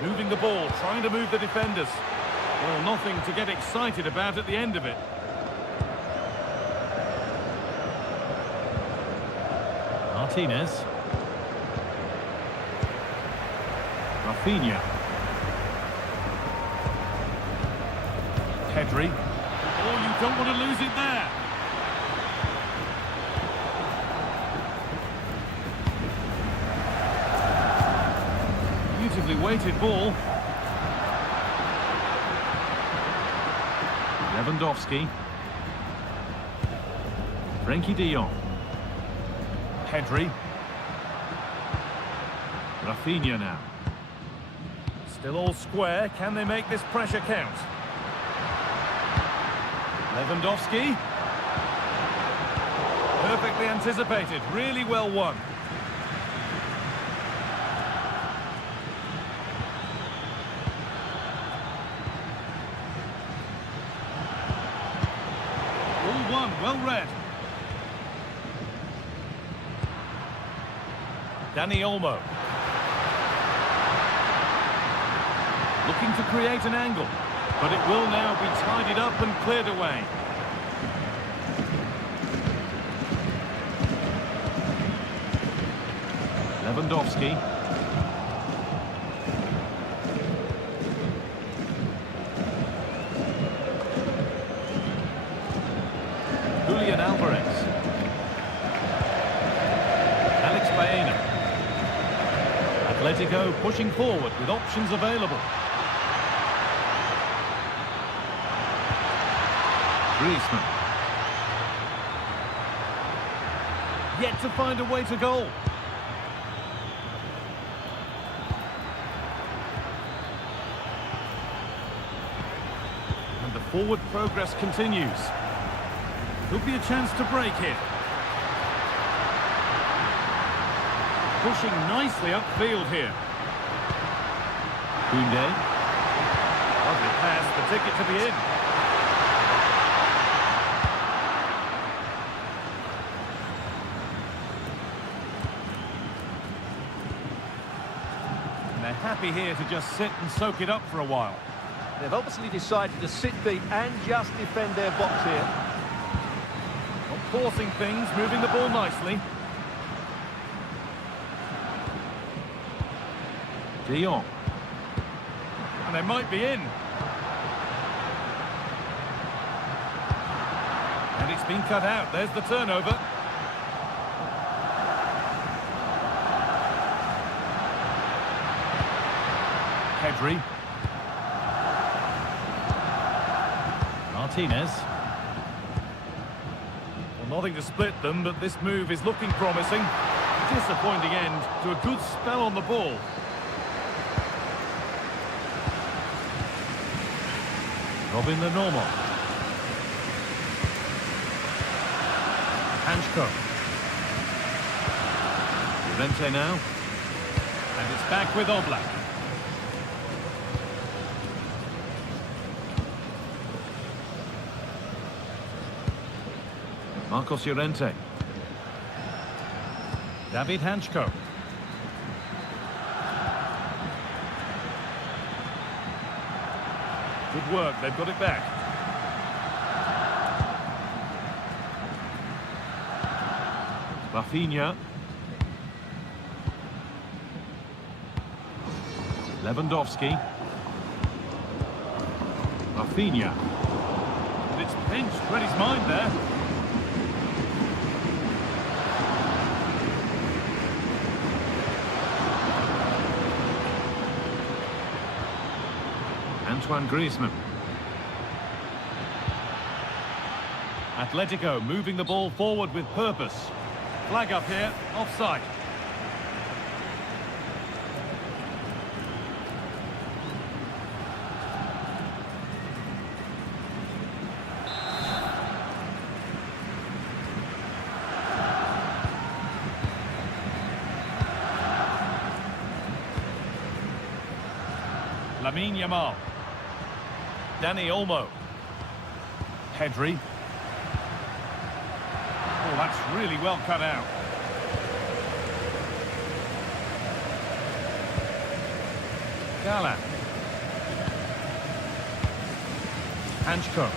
Moving the ball, trying to move the defenders. Well, nothing to get excited about at the end of it. Martinez. Rafinha. Pedri. Oh, you don't want to lose it there. Beautifully weighted ball. Lewandowski. Frenkie de Jong. Pedri. Rafinha now. Still all square. Can they make this pressure count? Lewandowski. Perfectly anticipated. Really well won. All won. Well read. Dani Olmo. Looking to create an angle. But it will now be tidied up and cleared away. Lewandowski. Julian Alvarez. Alex Baena. Atlético pushing forward with options available. Griezmann. Yet to find a way to goal. And the forward progress continues. Could be a chance to break here. Pushing nicely upfield here. Koundé. Lovely pass, the ticket to be in. Happy here to just sit and soak it up for a while. They've obviously decided to sit deep and just defend their box here. Not forcing things, moving the ball nicely. De Jong. And they might be in. And it's been cut out. There's the turnover. Pedri. Martinez. Well, nothing to split them, but this move is looking promising. Disappointing end to a good spell on the ball. Robin the normal. Hanchko. Llorente now. And it's back with Oblak. Marcos Llorente. David Hanchko. Good work, they've got it back. Rafinha. Lewandowski. Rafinha. And it's pinched, read his mind there. Antoine Griezmann. Atlético moving the ball forward with purpose. Flag up here, offside. Lamine Yamal. Dani Olmo. Pedri. Oh, that's really well cut out. Gala. Hanchko.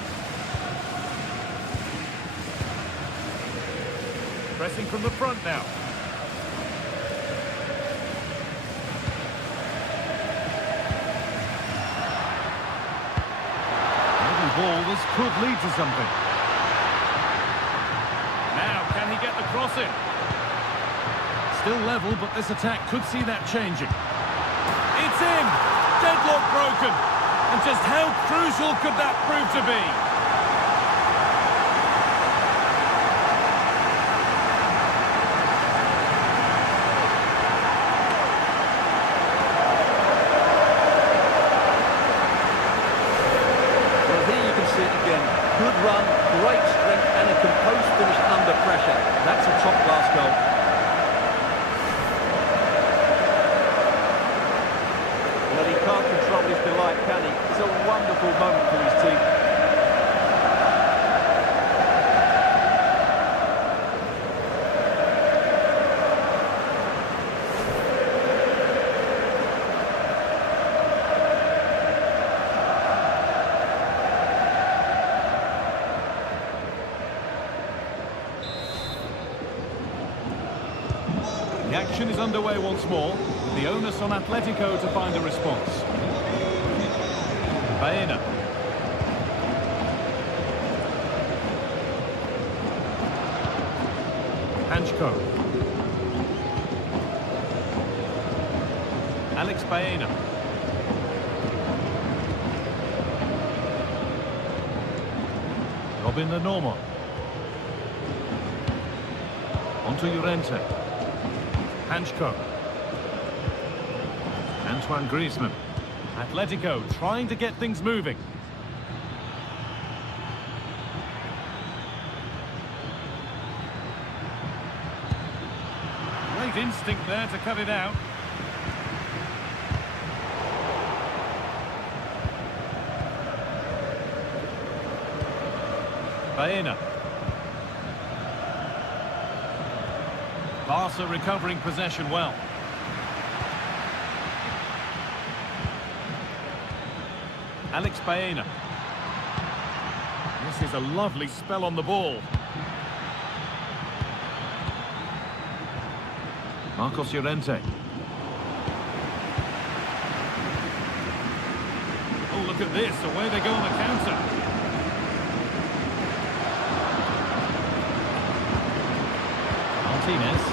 Pressing from the front now. Ball, this could lead to something. Now, can he get the cross in? Still level, but this attack could see that changing. It's in! Deadlock broken! And just how crucial could that prove to be? Good run, great strength and a composed finish under pressure. That's a top-class goal. Well, he can't control his delight, can he? It's a wonderful moment for his team. The action is underway once more, with the onus on Atlético to find a response. Baena. Hanchko. Alex Baena. Robin the normal. Onto Llorente. Hanchko. Antoine Griezmann. Atlético trying to get things moving. Great instinct there to cut it out. Baena. Barca recovering possession well. Alex Baena. This is a lovely spell on the ball. Marcos Llorente. Oh, look at this. Away they go on the counter. Martinez.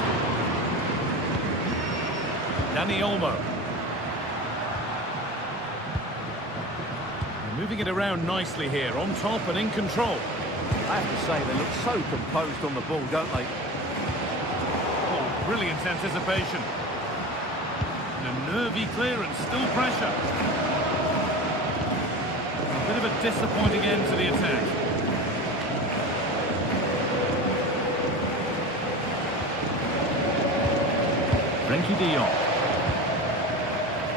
Dani Olmo. They're moving it around nicely here, on top and in control. I have to say, they look so composed on the ball, don't they? Oh, brilliant anticipation. And a nervy clearance, still pressure. A bit of a disappointing end to the attack. Frenkie de Jong.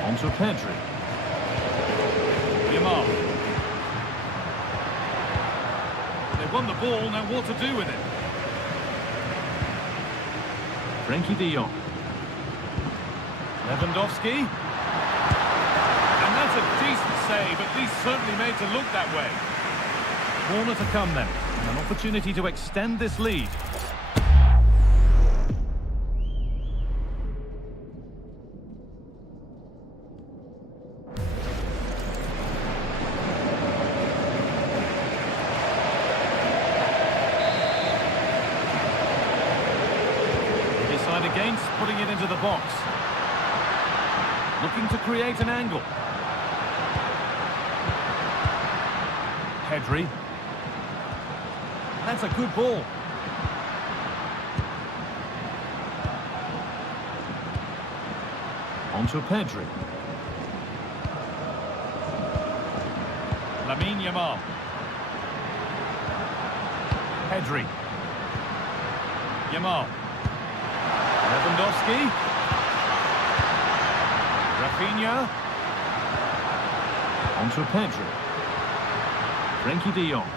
Onto Pedri. Yamal. They've won the ball, now what to do with it? Frenkie de Jong. Lewandowski. And that's a decent save, at least certainly made to look that way. Corner to come then, and an opportunity to extend this lead. Against putting it into the box. Looking to create an angle. Pedri. That's a good ball. Onto Pedri. Lamine Yamal. Pedri. Yamal. Lewandowski. Rafinha. Onto Pedri. Frenkie de Jong.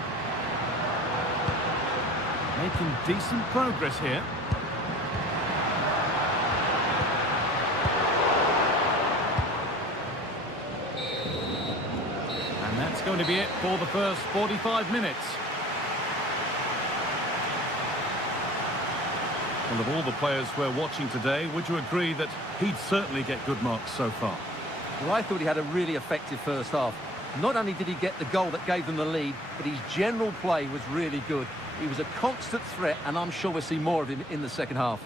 Making decent progress here. And that's going to be it for the first 45 minutes. Well, of all the players we're watching today, would you agree that he'd certainly get good marks so far? Well, I thought he had a really effective first half. Not only did he get the goal that gave them the lead, but his general play was really good. He was a constant threat, and I'm sure we'll see more of him in the second half.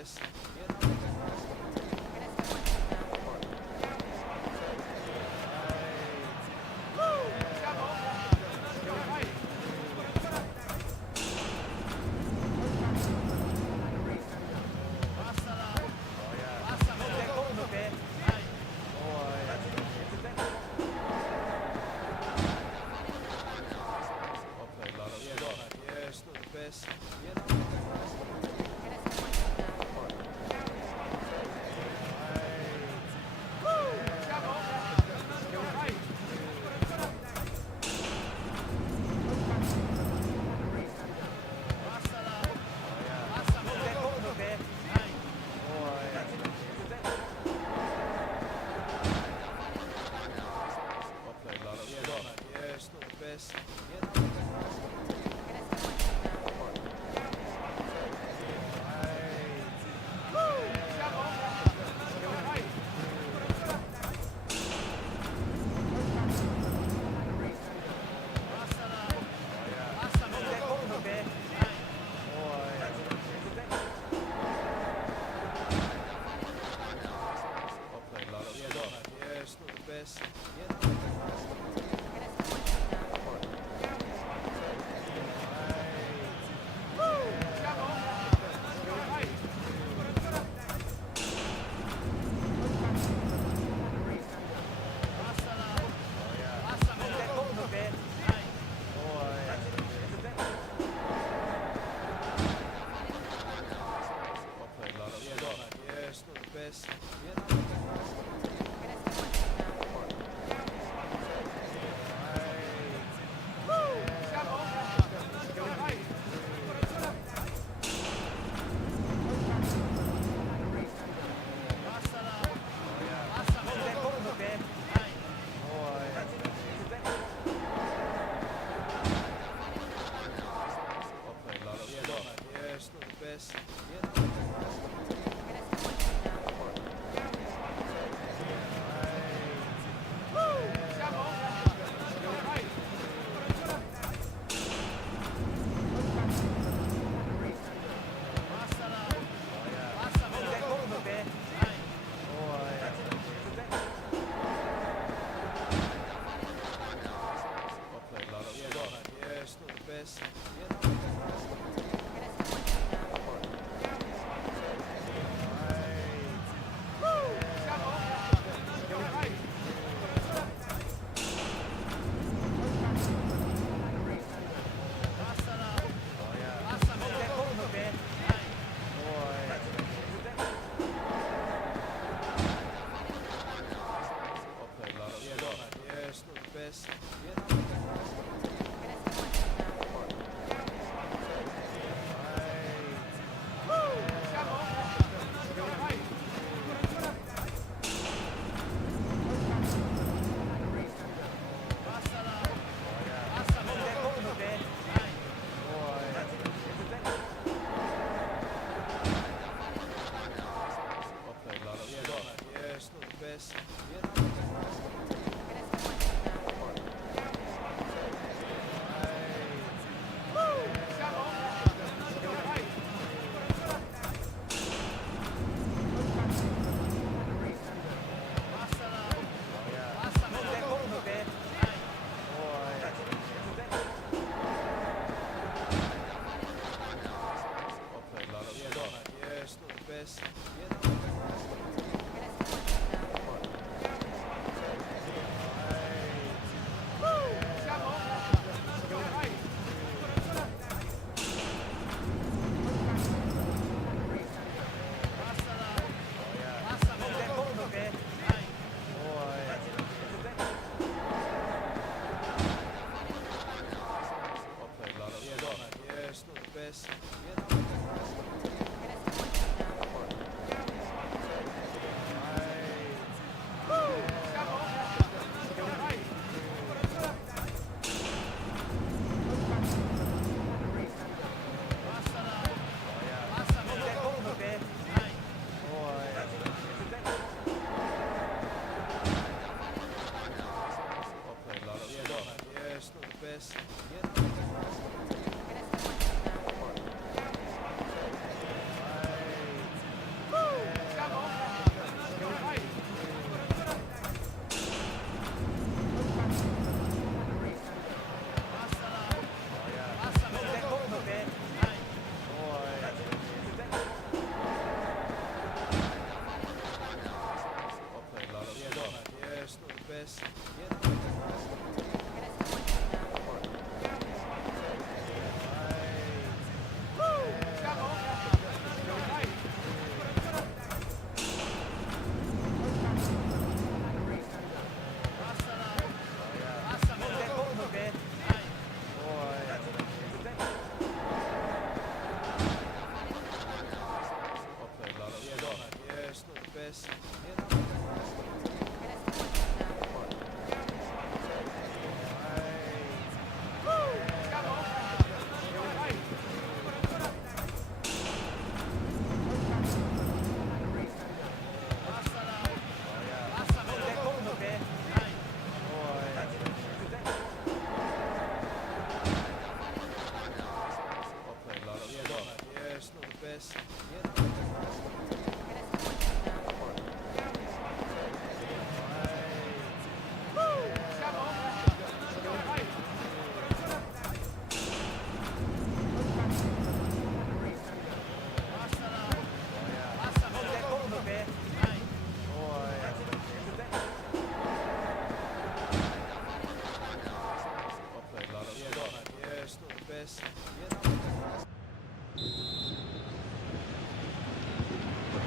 this. best. Yeah, it's not the best. Yeah, it's not the best. Yeah, it's not the best. Yeah, it's not the best. Yeah, it's not the best. Yeah, it's not the best.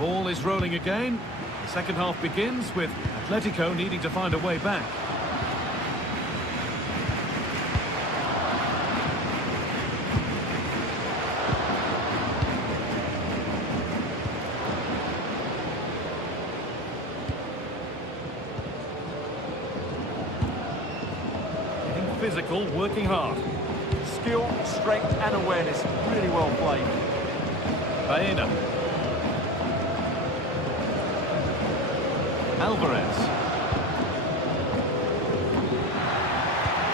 Ball is rolling again. The second half begins with Atlético needing to find a way back. Getting physical, working hard. Skill, strength and awareness. Really well played. Baena. Alvarez.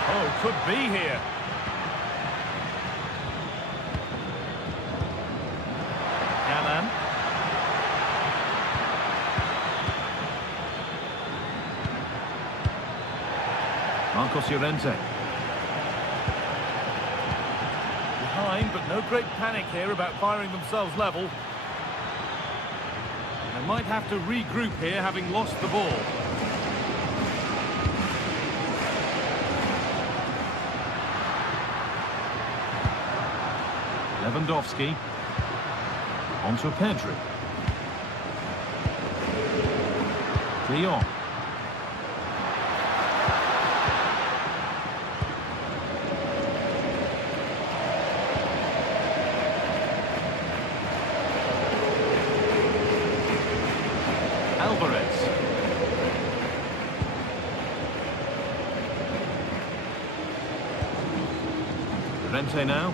Oh, could be here. Canan. Marcos Llorente. Behind, but no great panic here about firing themselves level. They might have to regroup here, having lost the ball. Lewandowski. On to Pedri. De Jong. Alvarez. Llorente now.